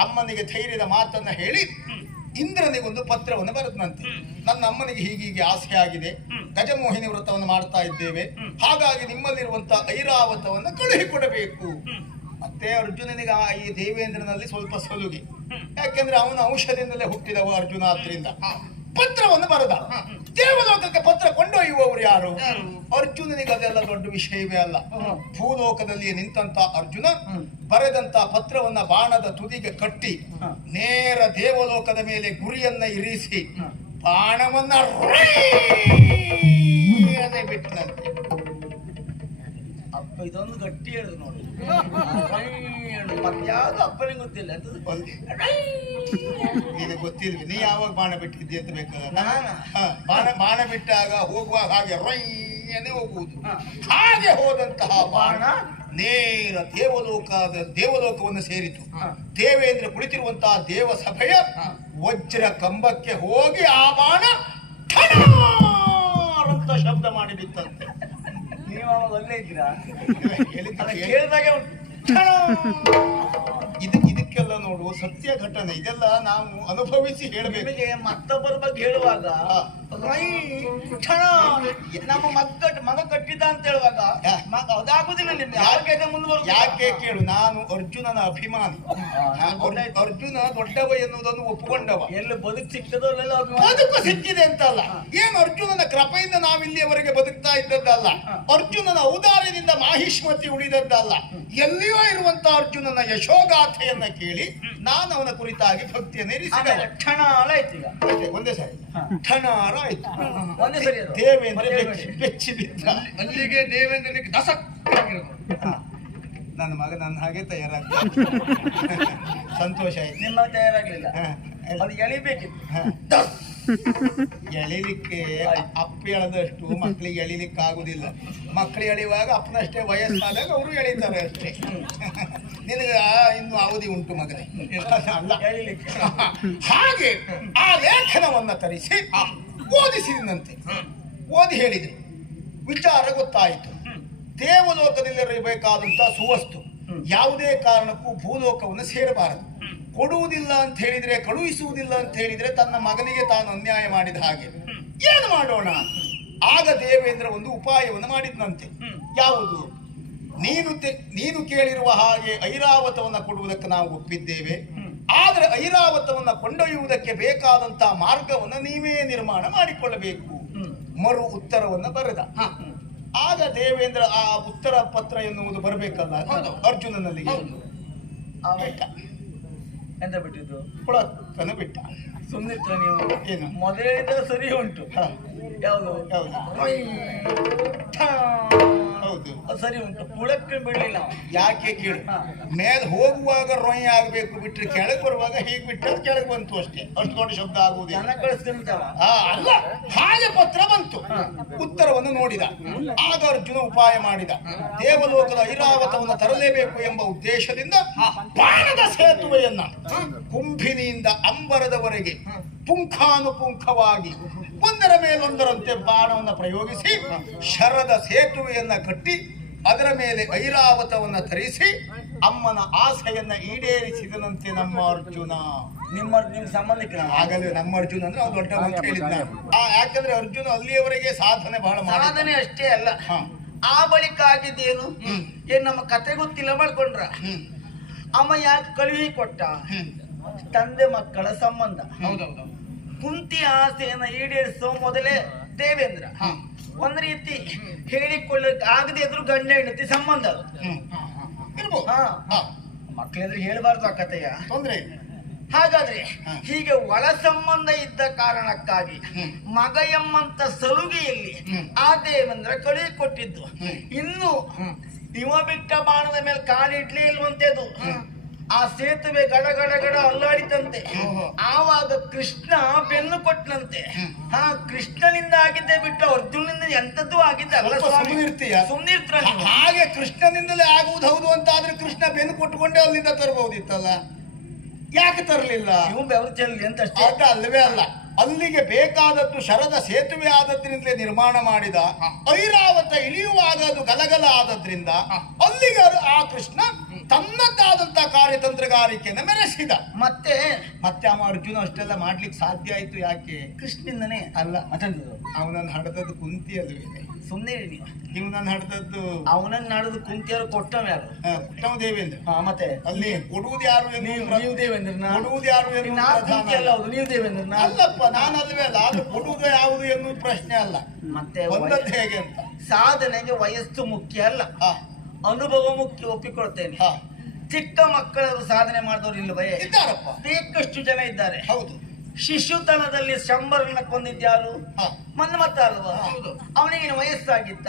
Speaker 1: ಅಮ್ಮನಿಗೆ ಧೈರ್ಯದ ಮಾತನ್ನ ಹೇಳಿ ಇಂದ್ರನಿಗೊಂದು ಪತ್ರವನ್ನು ಬರೆದಂತೆ ನನ್ನ ಅಮ್ಮನಿಗೆ ಹೀಗೀಗೆ ಆಸೆ ಆಗಿದೆ. ಗಜಮೋಹಿನಿ ವ್ರತವನ್ನು ಮಾಡ್ತಾ ಇದ್ದೇವೆ. ಹಾಗಾಗಿ ನಿಮ್ಮಲ್ಲಿರುವಂತಹ ಐರಾವತವನ್ನು ಕಳುಹಿಕೊಡಬೇಕು. ಮತ್ತೆ ಅರ್ಜುನನಿಗೆ ಆ ಈ ದೇವೇಂದ್ರನಲ್ಲಿ ಸ್ವಲ್ಪ ಸಲುಗೆ. ಯಾಕೆಂದ್ರೆ ಅವನ ಔಷಧದಿಂದಲೇ ಹುಟ್ಟಿದವ ಅರ್ಜುನ ಆದ್ರಿಂದ. ಪತ್ರವನ್ನು ಬರೆದ ದೇವಲೋಕಕ್ಕೆ ಪತ್ರ ಕೊಂಡೊಯ್ಯುವವರು ಯಾರು? ಅರ್ಜುನನಿಗೆ ಅದೆಲ್ಲ ದೊಡ್ಡ ವಿಷಯವೇ ಅಲ್ಲ. ಭೂಲೋಕದಲ್ಲಿ ನಿಂತಂತ ಅರ್ಜುನ ಬರೆದಂತ ಪತ್ರವನ್ನ ಬಾಣದ ತುದಿಗೆ ಕಟ್ಟಿ ನೇರ ದೇವಲೋಕದ ಮೇಲೆ ಗುರಿಯನ್ನ ಇರಿಸಿ ಬಾಣವನ್ನ ಬಿಟ್ಟನಂತೆ
Speaker 2: ಅಪ್ಪ ಇದೊಂದು ಗಟ್ಟಿ ಹೇಳಿದ್ರು ನೋಡಿ. ಮತ್ತೆ ಯಾವ್ದು ಅಪ್ಪನಿಗೆ ಗೊತ್ತಿಲ್ಲ ಅಂತ
Speaker 1: ಒಂದು. ನಿನಗೆ ಗೊತ್ತಿಲ್ವಿ ನೀ ಯಾವಾಗ ಬಾಣ ಬಿಟ್ಟಿದ್ದಿ ಅಂತ ಬೇಕಾದ
Speaker 2: ನಾನಾ?
Speaker 1: ಬಾಣ ಬಾಣ ಬಿಟ್ಟಾಗ ಹೋಗುವಾಗ ಹಾಗೆ ರೊಯ್ಯನೆ ಹೋಗುವುದು. ಹಾಗೆ ಹೋದಂತಹ ಬಾಣ? ನೇರ ದೇವಲೋಕದ ದೇವಲೋಕವನ್ನು ಸೇರಿತು. ದೇವೇಂದ್ರ ಕುಳಿತಿರುವಂತಹ ದೇವ ಸಭೆಯ ವಜ್ರ ಕಂಬಕ್ಕೆ ಹೋಗಿ ಆ ಬಾಣ ಅಂತ ಶಬ್ದ ಮಾಡಿ ಬಿತ್ತಂತೆ.
Speaker 2: ಅವಾಗ ಅಲ್ಲೇ ಇದ್ದೀರಾ? ಕೇಳಿದಾಗೆ
Speaker 1: ನೋಡು ಸತ್ಯ ಘಟನೆ ಇದೆಲ್ಲ ನಾವು ಅನುಭವಿಸಿ ಹೇಳಬೇಕು.
Speaker 2: ನಿಮಗೆ ಮತ್ತೊಬ್ಬರ ಬಗ್ಗೆ ಹೇಳುವಾಗ
Speaker 1: ಹಾ.
Speaker 2: ರೈ, ಕ್ಷಣ, ನಮ್ಮ ಮಗ ಮಗ ಕಟ್ಟಿದ ಅಂತ ಹೇಳುವಾಗ. ಮಗ ಅದಾಗುದಿಲ್ಲ ನಿಮ್ಗೆ ಯಾಕೆ ಮುಂದುವರೆದ
Speaker 1: ಯಾಕೆ ಕೇಳು ನಾನು ಅರ್ಜುನನ ಅಭಿಮಾನಿ. ಅರ್ಜುನ ದೊಡ್ಡವ ಎನ್ನುವುದನ್ನು ಒಪ್ಪಿಕೊಂಡವ
Speaker 2: ಎಲ್ಲಿ ಬದುಕು ಸಿಕ್ಕದೋ ಅಲ್ಲೆಲ್ಲ.
Speaker 1: ಬದುಕು ಸಿಕ್ಕಿದೆ ಅಂತಲ್ಲ. ಏನು ಅರ್ಜುನನ ಕೃಪೆಯಿಂದ ನಾವಿಲ್ಲಿಯವರೆಗೆ ಬದುಕ್ತಾ ಇದ್ದದ್ದಲ್ಲ. ಅರ್ಜುನನ ಔದಾರ್ಯದಿಂದ ಮಾಹಿಷ್ಮತಿ ಉಳಿದದ್ದಲ್ಲ. ಎಲ್ಲಿಯೋ ಇರುವಂತ ಅರ್ಜುನನ ಯಶೋಗಾಥೆಯನ್ನ ಕೇಳಿ ನಾನು ಅವನ ಕುರಿತಾಗಿ ಭಕ್ತಿಯನ್ನು ಇರಿಸಿದೆ
Speaker 2: ಕ್ಷಣ ಆಯ್ತು ಈಗ.
Speaker 1: ಅಷ್ಟೇ, ಒಂದೇ ಸಾರಿ. ಠಣಾರ ಆಯ್ತು.
Speaker 2: ಒಂದೇ ಸರಿ ಅದು.
Speaker 1: ದೇವೇಂದ್ರ ಬೆಚ್ಚಿ ಬೆಚ್ಚಿ ಬಿದ್ದ.
Speaker 3: ಅಲ್ಲಿಗೆ ದೇವೇಂದ್ರನಿಗೆ ದಸಕ್ ಆಗಿರೋದು
Speaker 1: ನನ್ನ ಮಗ ನನ್ನ ಹಾಗೆ ತಯಾರಾಗ್ತ ಸಂತೋಷ ಆಯ್ತು.
Speaker 2: ನಿಮ್ಮ ತಯಾರಾಗ್ಲಿಲ್ಲ.
Speaker 1: ಹ.
Speaker 2: ಅದು ಎಳಿಬೇಕಿತ್ತು.
Speaker 1: ಹ. ಎಳಿಲಿಕ್ಕೆ ಅಪ್ಪ ಎಳೆದಷ್ಟು ಮಕ್ಕಳಿಗೆ ಎಳಿಲಿಕ್ಕೆ ಆಗುದಿಲ್ಲ ಮಕ್ಕಳು ಎಳೆಯುವಾಗ ಅಪ್ಪನಷ್ಟೇ ವಯಸ್ಸಾದಾಗ ಅವರು ಎಳಿತಾರೆ ಅಷ್ಟೇ. ನಿನಗೆ ಇನ್ನು ಅವಧಿ ಉಂಟು ಮಗನೇ. ಅಲ್ಲ ಹಾಗೆ ಆ ಲೇಖನವನ್ನ ತರಿಸಿ ಓದಿಸಿದಂತೆ ಓದಿ ಹೇಳಿದೆ. ವಿಚಾರ ಗೊತ್ತಾಯಿತು. ದೇವಲೋಕದಲ್ಲಿರಬೇಕಾದಂತ ಸುವಸ್ತು. ಯಾವುದೇ ಕಾರಣಕ್ಕೂ ಭೂಲೋಕವನ್ನು ಸೇರಬಾರದು. ಕೊಡುವುದಿಲ್ಲ ಅಂತ ಹೇಳಿದ್ರೆ ಕಳುಹಿಸುವುದಿಲ್ಲ ಅಂತ ಹೇಳಿದ್ರೆ ತನ್ನ ಮಗನಿಗೆ ತಾನು ಅನ್ಯಾಯ ಮಾಡಿದ ಹಾಗೆ. ಏನು ಮಾಡೋಣ? ಆಗ ದೇವೇಂದ್ರ ಒಂದು ಉಪಾಯವನ್ನು ಮಾಡಿದ್ನಂತೆ. ಯಾವುದು? ನೀನು ನೀನು ಕೇಳಿರುವ ಹಾಗೆ ಐರಾವತವನ್ನ ಕೊಡುವುದಕ್ಕೆ ನಾವು ಒಪ್ಪಿದ್ದೇವೆ. ಆದರೆ ಐರಾವತವನ್ನ ಕೊಂಡೊಯ್ಯುವುದಕ್ಕೆ ಬೇಕಾದಂತಹ ಮಾರ್ಗವನ್ನ ನೀವೇ ನಿರ್ಮಾಣ ಮಾಡಿಕೊಳ್ಳಬೇಕು. ಮರು ಉತ್ತರವನ್ನ ಬರೆದ. ಆಗ ದೇವೇಂದ್ರ ಆ ಉತ್ತರ ಪತ್ರ ಎನ್ನುವುದು ಬರಬೇಕಲ್ಲ? ಅರ್ಜುನನಲ್ಲಿ.
Speaker 2: ಎಂತ ಬಿಟ್ಟಿದ್ದು?
Speaker 1: ಕೊಳಕನ್ನು ಬಿಟ್ಟ.
Speaker 2: ಸುಮ್ಮನಿತ್ರ ನೀವು?
Speaker 1: ಏನು?
Speaker 2: ಮೊದಲೇ ಸರಿ ಉಂಟು. ಯಾವುದು?
Speaker 1: ಯಾವುದು?
Speaker 2: ಅದು ಸರಿ ಉಂಟು. ಕುಳಕ್ಕೆ ಬಿಡ್ಲಿಲ್ಲ ನಾವು.
Speaker 1: ಯಾಕೆ ಕೇಳು? ಮೇಲೆ ಹೋಗುವಾಗ ರೊಯ್ ಆಗ್ಬೇಕು ಬಿಟ್ರೆ ಕೆಳಗೆ ಬರುವಾಗ ಹೀಗೆ ಬಿಟ್ಟರೆ ಕೆಳಗೆ ಬಂತು ಅಷ್ಟೇ. ಅಷ್ಟು ದೊಡ್ಡ ಶಬ್ದ ಆಗುವುದಿಲ್ಲ.
Speaker 2: ಜನ
Speaker 1: ಆ, ಅಲ್ಲ. ಹಾಗೆ ಪತ್ರ ಬಂತು. ಉತ್ತರವನ್ನು ನೋಡಿದ. ಆಗ ಅರ್ಜುನ ಉಪಾಯ ಮಾಡಿದ. ದೇವಲೋಕದ ಐರಾವತವನ್ನು ತರಲೇಬೇಕು ಎಂಬ ಉದ್ದೇಶದಿಂದ ಬಾಣದ ಸೇತುವೆಯನ್ನ ಕುಂಭಿನಿಯಿಂದ ಅಂಬರದವರೆಗೆ ಪುಂಖಾನುಪುಂಖವಾಗಿ ಒಂದರ ಮೇಲೊಂದರಂತೆ ಬಾಣವನ್ನು ಪ್ರಯೋಗಿಸಿ ಶರದ ಸೇತುವೆಯನ್ನ ಕಟ್ಟಿ ಅದರ ಮೇಲೆ ಐರಾವತವನ್ನ ತರಿಸಿ ಅಮ್ಮನ ಆಸೆಯನ್ನ ಈಡೇರಿಸಿದನಂತೆ ನಮ್ಮ ಅರ್ಜುನ.
Speaker 2: ನಿಮ್ಮ ನಿಮ್ ಸಂಬಂಧಿಕ
Speaker 1: ಆಗಲೇ ನಮ್ಮ ಅರ್ಜುನ ಅಂದ್ರೆ ಅವ್ರು ದೊಡ್ಡ ಅಂತ ಯಾಕಂದ್ರೆ ಅರ್ಜುನ ಅಲ್ಲಿಯವರೆಗೆ ಸಾಧನೆ ಬಹಳ
Speaker 2: ಸಾಧನೆ ಅಷ್ಟೇ ಅಲ್ಲ. ಆ ಬಳಿಕ ಆಗಿದ್ದೇನು. ಏನ್ ನಮ್ಮ ಕತೆ ಗೊತ್ತಿಲ್ಲ ಮಾಡ್ಕೊಂಡ್ರ? ಅಮ್ಮ ಯಾಕೆ ಕಳುಹಿ ಕೊಟ್ಟ? ತಂದೆ ಮಕ್ಕಳ ಸಂಬಂಧ.
Speaker 3: ಹೌದೌದು
Speaker 2: ಕುಂತಿ ಆಸೆಯನ್ನ ಈಡೇರಿಸೋ ಮೊದಲೇ ದೇವೇಂದ್ರ. ಒಂದ್ ರೀತಿ ಹೇಳಿಕೊಳ್ಳಕ್ ಆಗದೆ ಇದ್ರು ಗಂಡ ಹೆಂಡತಿ ಸಂಬಂಧ ಮಕ್ಕಳೆದ್ರು ಹೇಳ್ಬಾರ್ದು ಆ ಕತೆಯ
Speaker 1: ತೊಂದ್ರೆ
Speaker 2: ಹಾಗಾದ್ರೆ ಹೀಗೆ ಒಳ ಸಂಬಂಧ ಇದ್ದ ಕಾರಣಕ್ಕಾಗಿ ಮಗ ಎಂಬಂತ ಸಲುಗೆಯಲ್ಲಿ. ಆ ದೇವೇಂದ್ರ ಕಳಿ ಕೊಟ್ಟಿದ್ದು. ಇನ್ನು. ಇವ ಬಿಟ್ಟ ಬಾಣದ ಮೇಲೆ ಕಾಲಿಡ್ಲೇ ಇಲ್ವಂತೆದು ಆ ಸೇತುವೆ ಗಡ ಗಡ ಗಡ ಅಲ್ಲಾಡಿತಂತೆ. ಆವಾಗ ಕೃಷ್ಣ ಬೆನ್ನು ಕೊಟ್ಟನಂತೆ. ಹಾ ಕೃಷ್ಣನಿಂದ ಆಗಿದ್ದೆ ಬಿಟ್ಟು ಅರ್ಜುನನಿಂದ ಎಂತದ್ದು ಆಗಿದ್ದೆ ಅಲ್ಲ
Speaker 1: ಸ್ವಲ್ಪ
Speaker 2: ಸ್ವಾಮಿ.
Speaker 1: ಸುಮ್ಮನಿರ್ತೀಯ?
Speaker 2: ಸುಮ್ಮನಿರ್ತರ
Speaker 1: ಹಾಗೆ ಕೃಷ್ಣನಿಂದಲೇ ಆಗುವುದು ಹೌದು ಅಂತ ಆದ್ರೆ ಕೃಷ್ಣ ಬೆನ್ನು ಕೊಟ್ಟುಕೊಂಡೇ ಅಲ್ಲಿಂದ ತರಬಹುದಿತ್ತಲ್ಲ? ಯಾಕೆ ತರಲಿಲ್ಲ?
Speaker 2: ಎಂತ ಅಂತ ಅಷ್ಟೇ.
Speaker 1: ಅಲ್ಲವೇ ಅಲ್ಲ. ಅಲ್ಲಿಗೆ ಬೇಕಾದದ್ದು ಶರದ ಸೇತುವೆ ಆದದ್ರಿಂದಲೇ ನಿರ್ಮಾಣ ಮಾಡಿದ ಐರಾವತ ಇಳಿಯುವಾಗ ಅದು ಗಲಗಲ ಆದದ್ರಿಂದ ಅಲ್ಲಿಗೆ ಅದು ಆ ಕೃಷ್ಣ ತನ್ನದ್ದಾದಂತ ಕಾರ್ಯತಂತ್ರಗಾರಿಕೆಯನ್ನು ಮೆರೆಸಿದ.
Speaker 2: ಮತ್ತೆ
Speaker 1: ಮತ್ತೆ ಅವ ಅರ್ಜುನ ಅಷ್ಟೆಲ್ಲ ಮಾಡ್ಲಿಕ್ಕೆ ಸಾಧ್ಯ ಆಯ್ತು ಯಾಕೆ?
Speaker 2: ಕೃಷ್ಣನಿಂದನೇ
Speaker 1: ಅಲ್ಲ.
Speaker 2: ಮತ್ತೊಂದು.
Speaker 1: ಅವನನ್ನು ಹಡದದ್ದು ಕುಂತಿ ಅಲ್ವೇ
Speaker 2: ಸುಮ್ಮನೆ ಇರಿ ನೀವು.
Speaker 1: ಇವನನ್ನು ಹಡದದ್ದು
Speaker 2: ಅವನನ್ನ ನಡೆದು ಕುಂತಿಯರು ಕೊಟ್ಟವ ಯಾರು?
Speaker 1: ಕೊಟ್ಟವ ದೇವೇಂದ್ರ.
Speaker 2: ಹಾ ಮತ್ತೆ?
Speaker 1: ಅಲ್ಲಿ ಕೊಡುವುದು ಯಾರು
Speaker 2: ನೀವು
Speaker 1: ದೇವೇಂದ್ರ
Speaker 2: ನೀವು
Speaker 1: ಕೊಡುವುದು ಯಾರು
Speaker 2: ಅಲ್ಲ. ಹೌದು ನೀವು ದೇವೇಂದ್ರ
Speaker 1: ಅಲ್ಲಪ್ಪ ನಾನು ಅಲ್ವೇ ಅಲ್ಲ. ಅದು ಕೊಡುವುದು ಯಾವುದು ಎನ್ನುವುದು ಪ್ರಶ್ನೆ ಅಲ್ಲ.
Speaker 2: ಮತ್ತೆ
Speaker 1: ಹೇಗೆ ಅಂತ?
Speaker 2: ಸಾಧನೆಗೆ ವಯಸ್ಸು ಮುಖ್ಯ ಅಲ್ಲ. ಅನುಭವ ಮುಖ್ಯ ಒಪ್ಪಿಕೊಳ್ತೇನೆ.
Speaker 1: ಹಾ.
Speaker 2: ಚಿಕ್ಕ ಮಕ್ಕಳರು ಸಾಧನೆ ಮಾಡಿದವರು ಇಲ್ಲವೇ
Speaker 1: ಇದ್ದಾರಪ್ಪ.
Speaker 2: ಬೇಕಷ್ಟು ಜನ ಇದ್ದಾರೆ.
Speaker 1: ಹೌದು.
Speaker 2: ಶಿಶುತನದಲ್ಲಿ ಶಂಬರನ್ನ ಕೊಂದಿದ್ಯಾರು. ಮನ್ಮತ ಅಲ್ವಾ?
Speaker 1: ಹೌದು.
Speaker 2: ಅವನಿಗೆ ವಯಸ್ಸಾಗಿತ್ತ.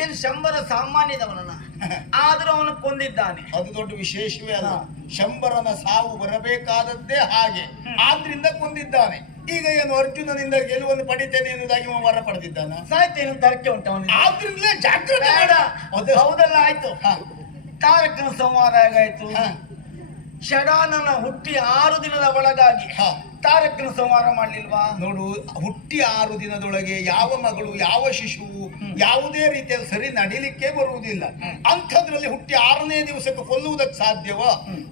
Speaker 2: ಏನು ಶಂಬರ ಸಾಮಾನ್ಯದವನನ್ನ. ಆದ್ರೂ ಅವನು ಕೊಂದಿದ್ದಾನೆ.
Speaker 1: ಅದು ದೊಡ್ಡ ವಿಶೇಷವೇ ಅಲ್ಲ. ಶಂಬರನ ಸಾವು ಬರಬೇಕಾದದ್ದೇ ಹಾಗೆ. ಆದ್ರಿಂದ ಕೊಂದಿದ್ದಾನೆ. ಈಗ ಏನು ಅರ್ಜುನನಿಂದ ಗೆಲುವನ್ನು ಪಡಿತೇನೆ ಎನ್ನುವುದಾಗಿ ವರ ಪಡೆದಿದ್ದಾನ?
Speaker 2: ಸಾಯ್ತೇನು ತರಕೆ ಉಂಟು ಅವನಿಗೆ
Speaker 1: ಜಾಗ್ರತೆ
Speaker 2: ಬೇಡ
Speaker 1: ಅದು
Speaker 2: ಹೌದಲ್ಲ ಆಯ್ತು. ಕಾರ್ಯಕ್ರಮ ಹೇಗಾಯ್ತು
Speaker 1: ಹಾ,
Speaker 2: ಷಡಾನನ ಹುಟ್ಟಿ ಆರು ದಿನದ ಒಳಗಾಗಿ. ತಾರಕನ ಸಂಹಾರ ಮಾಡ್ಲಿಲ್ವಾ?
Speaker 1: ನೋಡು ಹುಟ್ಟಿ ಆರು ದಿನದೊಳಗೆ ಯಾವ ಮಗಳು ಯಾವ ಶಿಶುವು ಯಾವುದೇ ರೀತಿಯಲ್ಲಿ ಸರಿ ನಡಿಲಿಕ್ಕೆ ಬರುವುದಿಲ್ಲ. ಅಂಥದ್ರಲ್ಲಿ ಹುಟ್ಟಿ ಆರನೇ ದಿವಸಕ್ಕೆ ಕೊಲ್ಲುವುದಕ್ಕೆ ಸಾಧ್ಯವ?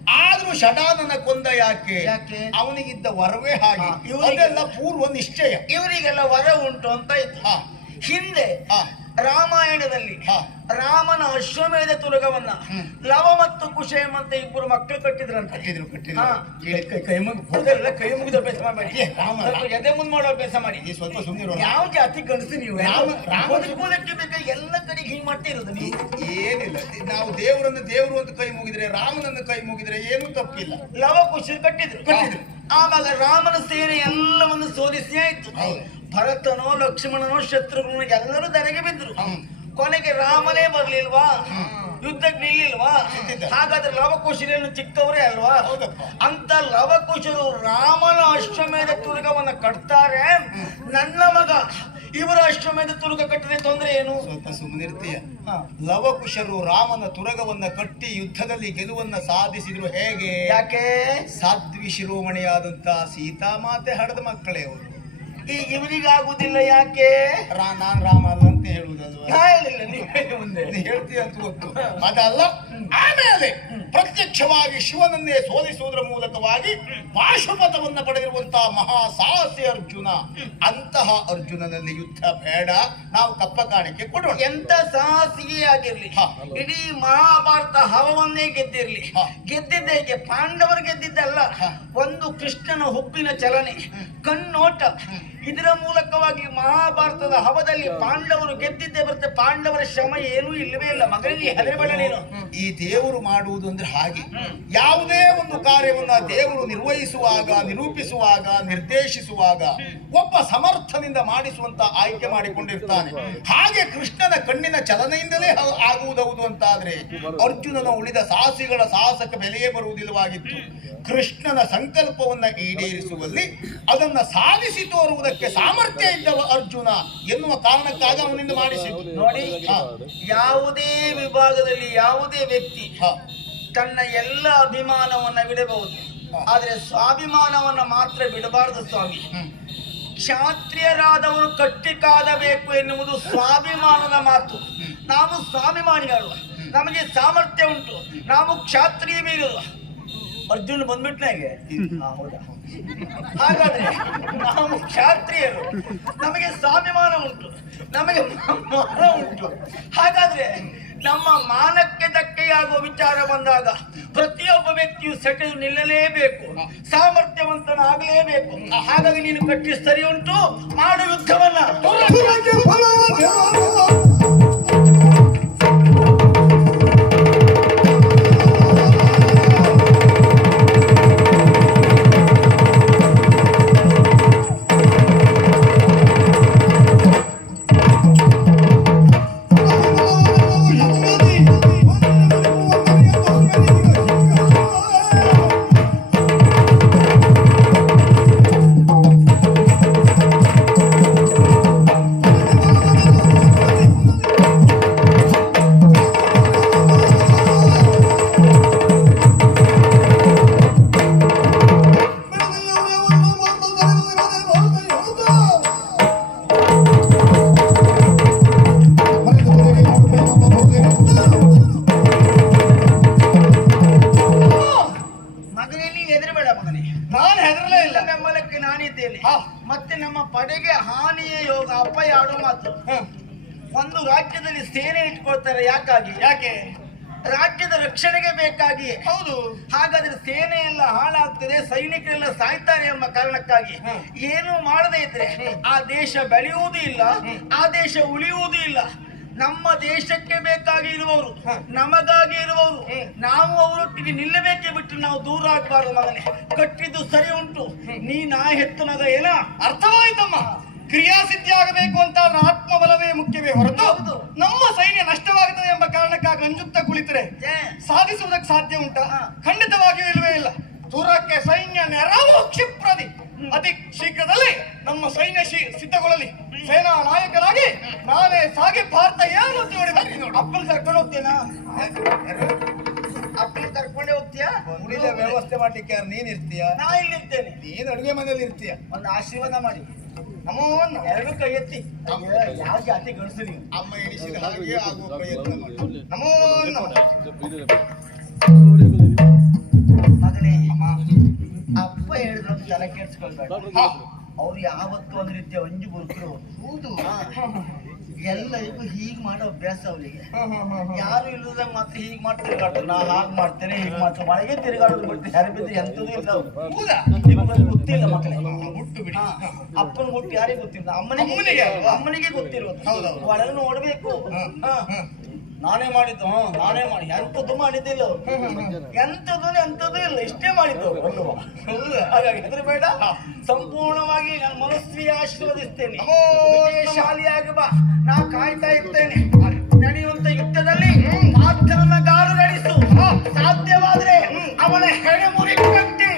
Speaker 1: ಆದ್ರೂ ಷಡಾನನ ಕೊಂದ ಯಾಕೆ?
Speaker 2: ಯಾಕೆ?
Speaker 1: ಅವನಿಗಿದ್ದ ವರವೇ ಹಾಗೆ. ಇವರಿಗೆಲ್ಲ ಪೂರ್ವ ನಿಶ್ಚಯ.
Speaker 2: ಇವರಿಗೆಲ್ಲ ವರ ಉಂಟು ಅಂತ ಇತ್ತು. ಹಿಂದೆ
Speaker 1: ಹಾ.
Speaker 2: ರಾಮಾಯಣದಲ್ಲಿ. ರಾಮನ ಅಶ್ವಮೇಧ ತುಲಗವನ್ನ ಲವ ಮತ್ತು ಕುಶ ಅಂತ ಇಬ್ಬರು ಮಕ್ಕಳು ಕಟ್ಟಿದ್ರಂತೆ.
Speaker 1: ಕಟ್ಟಿದ್ರು ಕಟ್ಟಿದ್ರು.
Speaker 2: ಕೈ- ಮುಗಿದು ಮುಗಿ ಹೌದಲ್ಲ ಕೈ ಮುಗಿದ ಅಭ್ಯಾಸ ಮಾಡಿ. ಎದೆ ಮುಂದ್ ಮಾಡೋ ಅಭ್ಯಾಸ ಮಾಡಿ.
Speaker 1: ಸ್ವಲ್ಪ ಸುಮ್ಮನೆ
Speaker 2: ಯಾವ ಜಾತಿ ಗಂಡಸು ನೀವು? ರಾಮಕ್ಕೆ ಬೇಕಾ? ಎಲ್ಲ ಕಡೆ ಹಿಂಗ್ ಮಾಡ್ತಾ ಇರೋದು ನೀವು?
Speaker 1: ಏನಿಲ್ಲ. ನಾವು ದೇವರನ್ನು ದೇವರು ಅಂತ ಕೈ ಮುಗಿದ್ರೆ ರಾಮನನ್ನು ಕೈ ಮುಗಿದ್ರೆ ಏನು ತಪ್ಪಿಲ್ಲ.
Speaker 2: ಲವ ಕುಶ ಕಟ್ಟಿದ್ರು
Speaker 1: ಕಟ್ಟಿದ್ರು.
Speaker 2: ಆಮೇಲೆ ರಾಮನ ಸೇನೆ ಎಲ್ಲವನ್ನು ಸೋಲಿಸಿ ಆಯ್ತು. ಭರತನೋ ಲಕ್ಷ್ಮಣನೋ ಶತ್ರುಘ್ನೋ ಎಲ್ಲರೂ ದರೆಗೆ ಬಿದ್ರು. ಕೊನೆಗೆ ರಾಮನೇ ಬರ್ಲಿಲ್ವಾ? ಯುದ್ಧಕ್ಕೆ ನಿಲ್ಲಿಲ್ವಾ. ಹಾಗಾದ್ರೆ ಲವಕುಶರೇನು ಚಿಕ್ಕವರೇ ಅಲ್ವಾ. ಅಂತ ಲವಕುಶರು ರಾಮನ ಅಶ್ವಮೇಧ ತುರುಗವನ್ನ ಕಟ್ತಾರೆ. ನನ್ನ ಮಗ ಇವರ ಅಶ್ವಮೇಧ ತುರ್ಗ ಕಟ್ಟಿದ್ರೆ ತೊಂದರೆ ಏನು?
Speaker 1: ಸ್ವಲ್ಪ ಸುಮ್ಮನಿರ್ತೀಯ ಲವಕುಶರು ರಾಮನ ತುರಗವನ್ನ ಕಟ್ಟಿ ಯುದ್ಧದಲ್ಲಿ ಗೆಲುವನ್ನ ಸಾಧಿಸಿದ್ರು ಹೇಗೆ?
Speaker 2: ಯಾಕೆ?
Speaker 1: ಸಾಧ್ವಿ ಶಿರೋಮಣಿಯಾದಂತ ಸೀತಾಮಾತೆ ಹಡದ ಮಕ್ಕಳೇ ಅವರು.
Speaker 2: ಈ ಇವರಿಗಾಗುವುದಿಲ್ಲ ಯಾಕೆ?
Speaker 1: ರಾ ನಾನ್ ರಾಮ ಅಲ್ಲ ಅಂತ ಹೇಳುವುದಲ್ವಾ?
Speaker 2: ಹೇಳಿಲ್ಲ ನೀವು ಮುಂದೆ.
Speaker 1: ಹೇಳ್ತೀಯ ಅಂತ ಗೊತ್ತು ಅದಲ್ಲ ಆಮೇಲೆ. ಪ್ರತ್ಯಕ್ಷವಾಗಿ ಶಿವನನ್ನೇ ಸೋಲಿಸುವುದರ ಮೂಲಕವಾಗಿ ಪಾಶುಪಥವನ್ನು ಪಡೆದಿರುವಂತಹ ಮಹಾ ಸಾಹಸಿ ಅರ್ಜುನ. ಅಂತಹ ಅರ್ಜುನನಲ್ಲಿ ಯುದ್ಧ ಬೇಡ. ನಾವು ಕಪ್ಪ ಕಾಣಿಕೆ ಕೊಡೋಣ.
Speaker 2: ಎಂತ ಸಾಹಸಿಯೇ ಆಗಿರ್ಲಿ. ಇಡೀ ಮಹಾಭಾರತ ಹವವನ್ನೇ ಗೆದ್ದಿರ್ಲಿ. ಗೆದ್ದಿದ್ದೇಗೆ ಪಾಂಡವರು ಗೆದ್ದಿದ್ದಲ್ಲ ಒಂದು ಕೃಷ್ಣನ ಹುಬ್ಬಿನ ಚಲನೆ ಕಣ್ಣೋಟ. ಇದರ ಮೂಲಕವಾಗಿ ಮಹಾಭಾರತದ ಹವದಲ್ಲಿ ಪಾಂಡವರು ಗೆದ್ದಿದ್ದೇ ಬರುತ್ತೆ. ಪಾಂಡವರ ಶ್ರಮ ಏನೂ ಇಲ್ಲವೇ ಇಲ್ಲ. ಮಗನಲ್ಲಿ ನೀನು.
Speaker 1: ಈ ದೇವರು ಮಾಡುವುದು ಅಂದ್ರೆ ಹಾಗೆ. ಯಾವುದೇ ಒಂದು ಕಾರ್ಯವನ್ನ ದೇವರು ನಿರ್ವಹಿಸುವಾಗ ನಿರೂಪಿಸುವಾಗ ನಿರ್ದೇಶಿಸುವಾಗ ಒಬ್ಬ ಸಮರ್ಥನಿಂದ ಮಾಡಿಸುವಂತ ಆಯ್ಕೆ ಮಾಡಿಕೊಂಡಿರ್ತಾನೆ. ಹಾಗೆ ಕೃಷ್ಣನ ಕಣ್ಣಿನ ಚಲನೆಯಿಂದಲೇ ಆಗುವುದೌದು ಅಂತಾದ್ರೆ ಅರ್ಜುನನ ಉಳಿದ ಸಾಹಸಿಗಳ ಸಾಹಸಕ್ಕೆ ಬೆಲೆಯೇ ಬರುವುದಿಲ್ಲವಾಗಿತ್ತು. ಕೃಷ್ಣನ ಸಂಕಲ್ಪವನ್ನ ಈಡೇರಿಸುವಲ್ಲಿ ಅದನ್ನ ಸಾಧಿಸಿ ತೋರುವುದಕ್ಕೆ ಸಾಮರ್ಥ್ಯ ಇದ್ದವ ಅರ್ಜುನ ಎನ್ನುವ ಕಾರಣಕ್ಕಾಗಿ ಅವನಿಂದ ಮಾಡಿಸಿದ್ದು.
Speaker 2: ನೋಡಿ ಯಾವುದೇ ವಿಭಾಗದಲ್ಲಿ ಯಾವುದೇ ವ್ಯಕ್ತಿ. ತನ್ನ ಎಲ್ಲ ಅಭಿಮಾನವನ್ನ ಬಿಡಬಹುದು. ಆದ್ರೆ ಸ್ವಾಭಿಮಾನವನ್ನ ಮಾತ್ರ ಬಿಡಬಾರದು ಸ್ವಾಮಿ. ಕ್ಷಾತ್ರಿಯರಾದವರು ಕಟ್ಟಿ ಕಾದಬೇಕು ಎನ್ನುವುದು ಸ್ವಾಭಿಮಾನದ ಮಾತು. ನಾವು ಸ್ವಾಭಿಮಾನಿಗಳು ನಮಗೆ ಸಾಮರ್ಥ್ಯ ಉಂಟು. ನಾವು ಕ್ಷಾತ್ರಿಯ ವೀರರು ಅರ್ಜುನ್ ಬಂದ್ಬಿಟ್ನಾಗೆ ಹೌದಾ? ಹಾಗಾದ್ರೆ ನಾವು ಕ್ಷಾತ್ರಿಯರು. ನಮಗೆ ಸ್ವಾಭಿಮಾನ ಉಂಟು. ನಮಗೆ ಮಾನ ಉಂಟು. ಹಾಗಾದ್ರೆ ನಮ್ಮ ಮಾನಕ್ಕೆ ಧಕ್ಕೆಯಾಗುವ ವಿಚಾರ ಬಂದಾಗ ಪ್ರತಿಯೊಬ್ಬ ವ್ಯಕ್ತಿಯು ಸೆಟಲ್ ನಿಲ್ಲಲೇಬೇಕು. ಸಾಮರ್ಥ್ಯವಂತನಾಗಲೇಬೇಕು. ಹಾಗಾಗಿ ನೀನು ಕಟ್ಟಿ ಸರಿ ಉಂಟು, ಮಾಡು ಯುದ್ಧವನ್ನ ದೇಶ ಬೆಳೆಯುವುದೂ ಇಲ್ಲ ಆ ದೇಶ ಉಳಿಯುವುದೂ ಇಲ್ಲ ನಮ್ಮ ದೇಶಕ್ಕೆ ಬೇಕಾಗಿ ಇರುವವರು ನಮಗಾಗಿ ಇರುವವರು ನಾವು ಅವರೊಟ್ಟಿಗೆ ನಿಲ್ಲಬೇಕೆ ಬಿಟ್ಟು ನಾವು ದೂರ ಆಗಬಾರದು ಮಗನೇ. ಕಟ್ಟಿದ್ದು ಸರಿ ಉಂಟು. ನೀ ನಾ ಹೆತ್ತು ಮಗ ಏನ?
Speaker 3: ಅರ್ಥವಾಯ್ತಮ್ಮ. ಕ್ರಿಯಾಸಿದ್ಧಿ ಆಗಬೇಕು ಅಂತ ಆತ್ಮ ಆತ್ಮಬಲವೇ ಮುಖ್ಯವೇ ಹೊರತು. ನಮ್ಮ ಸೈನ್ಯ ನಷ್ಟವಾಗುತ್ತದೆ ಎಂಬ ಕಾರಣಕ್ಕಾಗಿ ಅಂಜುತ್ತಾ ಕುಳಿತರೆ ಸಾಧಿಸುವುದಕ್ಕೆ ಸಾಧ್ಯ ಉಂಟಾ. ಖಂಡಿತವಾಗಿಯೂ ಇಲ್ಲವೇ ಇಲ್ಲ. ದೂರಕ್ಕೆ ಸೈನ್ಯ ನೆರವು ಕ್ಷಿಪ್ರದಿ. ಅತಿ ಶೀಘ್ರದಲ್ಲಿ ನಮ್ಮ ಸೈನ್ಯ ಸಿದ್ಧಗೊಳ್ಳಲಿ. ಸೇನಾ ನಾಯಕನಾಗಿ ನಾನೇ ಸಾಗಿ ಭಾರತ ಏನು ನೋಡಿ
Speaker 2: ಅಪ್ಪಲ್ ಕರ್ಕೊಂಡು ಹೋಗ್ತೀನಾ ಅಪ್ಪಲ್ ಕರ್ಕೊಂಡೇ ಹೋಗ್ತೀಯಾ?
Speaker 1: ಉಳಿದ ವ್ಯವಸ್ಥೆ ಮಾಡ್ಲಿಕ್ಕೆ ಯಾರು ನೀನ್ ಇರ್ತೀಯ?
Speaker 2: ನಾ ಇಲ್ಲಿರ್ತೇನೆ
Speaker 1: ನೀನ್ ಅಡುಗೆ ಮನೆಯಲ್ಲಿ ಇರ್ತೀಯ?
Speaker 2: ಒಂದು ಆಶೀರ್ವಾದ ಮಾಡಿ.
Speaker 3: ನಮೋ
Speaker 2: ಎರಡು ಕೈ ಎತ್ತಿ. ಯಾವ ಜಾತಿ ಗಣಸು ನೀವು?
Speaker 1: ಅಮ್ಮ ಎಣಿಸಿದ ಹಾಗೆ ಆಗುವ ಪ್ರಯತ್ನ ಮಾಡಿ.
Speaker 3: ನಮೋ ನಮಃ.
Speaker 2: ಮಗನೇ ಹೇಳಿದ್ರು ತಲೆ ಕೆಡ್ಸ್ಕೊಳ್ಬೇಡ. ಅವ್ರು ಯಾವತ್ತೂ ಒಂದ್ ರೀತಿಯ ಅಂಜು ಬರುತ್ತರು ಹೌದು. ಎಲ್ಲರಿಗೂ ಹೀಗ್ ಮಾಡೋ ಅಭ್ಯಾಸ ಅವರಿಗೆ. ಯಾರು ಇಲ್ಲದಾಗ ಮಾತ್ರ ಹೀಗ್ ಮಾಡಿ ತಿರುಗಾಡ್ತಾರೆ ನಾ ಹಾಗ್ ಮಾಡ್ತೇನೆ ಹೀಗ್ ಮಾಡ್ತಾರೆ ಮಳೆಗೆ ತಿರುಗಾಡೋದು ಬಿಡ್ತಾರೆ ಯಾರು ಬಿದ್ದು ಎಂತದೂ ಇಲ್ಲ ನಿಮ್ಗದು ಗೊತ್ತಿಲ್ಲ ಮಕ್ಕಳೇ.
Speaker 3: ಹುಟ್ಟು ಬಿಡಿ.
Speaker 2: ಅಪ್ಪನ ಹುಟ್ಟು ಯಾರಿಗೆ ಗೊತ್ತಿಲ್ಲ. ಅಮ್ಮನಿಗೆ
Speaker 3: ಅಮ್ಮನಿಗೆ
Speaker 2: ಗೊತ್ತಿರೋದು. ಒಳಗೆ ನೋಡ್ಬೇಕು. ಹಾ. ನಾನೇ ಮಾಡಿದ್ದು ಹಾ ನಾನೇ ಮಾಡಿ ಎಂಥದ್ದು ಮಾಡಿದ್ದಿಲ್ಲ ಎಂಥದ್ದು ಎಂಥದ್ದು ಇಲ್ಲ ಇಷ್ಟೇ ಮಾಡಿದ್ದು ಅನ್ನುವ. ಹಾಗಾಗಿ ಹೆದರು ಬೇಡ. ಸಂಪೂರ್ಣವಾಗಿ ನನ್ನ ಮನಸ್ವಿಯ ಆಶೀರ್ವದಿಸ್ತೇನೆ. ಶಾಲಿಯಾಗಿ ಬಾ. ನಾ ಕಾಯ್ತಾ ಇರ್ತೇನೆ. ನಡೆಯುವಂತ ಯುದ್ಧದಲ್ಲಿ ಮಾತನ್ನ ಗಾರುಗಡಿಸು ಸಾಧ್ಯವಾದ್ರೆ ಅವನ ಹೆಣೆ ಮುರಿಕಟ್ಟಿ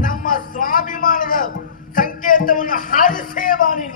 Speaker 2: ನಮ್ಮ ಸ್ವಾಭಿಮಾನದ ಸಂಕೇತವನ್ನು ಹಾರಿಸೇ ಬಾನಿ